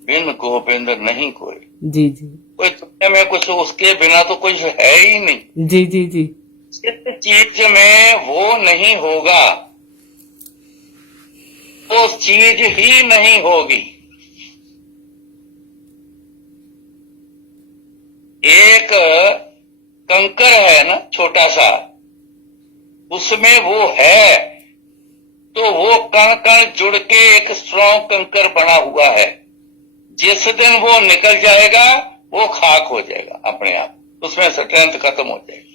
बिन गोविंद नहीं कोई। जी जी कोई दुनिया में कुछ उसके बिना तो कुछ है ही नहीं। जी जी जी। जिस चीज में वो नहीं होगा वो चीज ही नहीं होगी। एक कंकर है ना छोटा सा, उसमें वो है तो वो कण कण जुड़ के एक स्ट्रॉन्ग कंकर बना हुआ है। जिस दिन वो निकल जाएगा वो खाक हो जाएगा अपने आप, उसमें स्ट्रेंथ खत्म हो जाएगी।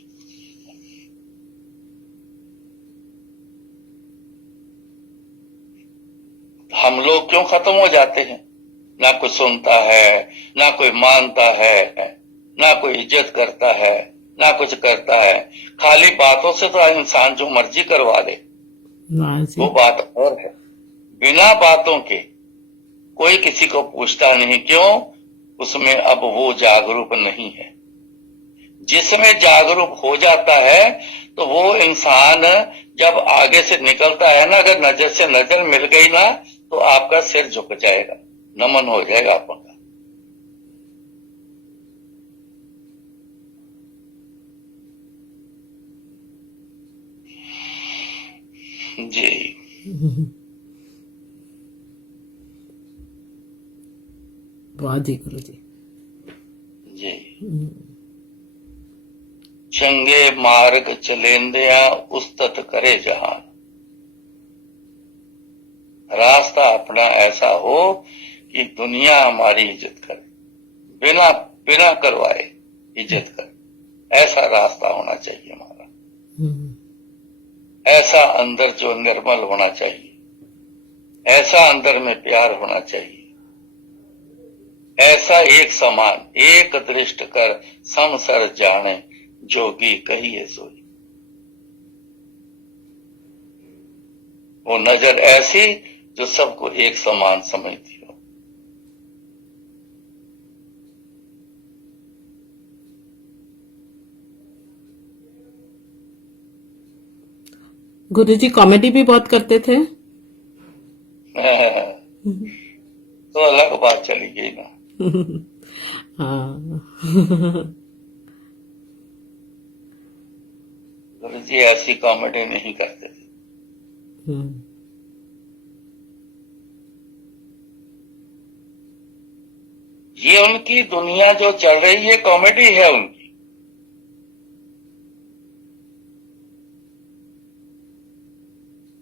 हम लोग क्यों खत्म हो जाते हैं? ना कोई सुनता है, ना कोई मानता है, ना कोई इज्जत करता है, ना कुछ करता है। खाली बातों से तो इंसान जो मर्जी करवा ले, वो बात और है। बिना बातों के कोई किसी को पूछता नहीं। क्यों? उसमें अब वो जागरूक नहीं है। जिसमें जागरूक हो जाता है तो वो इंसान जब आगे से निकलता है ना, अगर नजर से नजर मिल गई ना तो आपका सिर झुक जाएगा, नमन हो जाएगा आपका। जी वाह जी गुरु जी। जी। चंगे मार्ग चलेंदिया उस्तत करे जहान। रास्ता अपना ऐसा हो कि दुनिया हमारी इज्जत करे, बिना बिना करवाए इज्जत करे। ऐसा रास्ता होना चाहिए हमारा। ऐसा अंदर जो निर्मल होना चाहिए, ऐसा अंदर में प्यार होना चाहिए। ऐसा एक समान एक दृष्ट कर समसर जाने, जोगी कहिए सोई। वो नजर ऐसी जो सबको एक समान समझती हो। गुरुजी कॉमेडी भी बहुत करते थे। तो अलग बात चली गई ना। हाँ। गुरु जी ऐसी कॉमेडी नहीं करते थे। ये उनकी दुनिया जो चल रही है कॉमेडी है उनकी।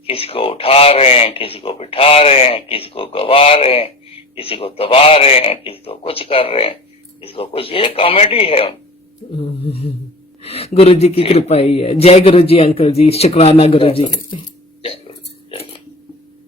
किसी को उठा रहे हैं, किसी को बिठा रहे हैं, किसी को गवा रहे हैं, किसी को दबा रहे हैं, किसी को कुछ कर रहे हैं, किसी को कुछ। ये कॉमेडी है उनकी। गुरु जी की कृपा ही है। जय गुरु जी अंकल जी, शुक्राना गुरु जी।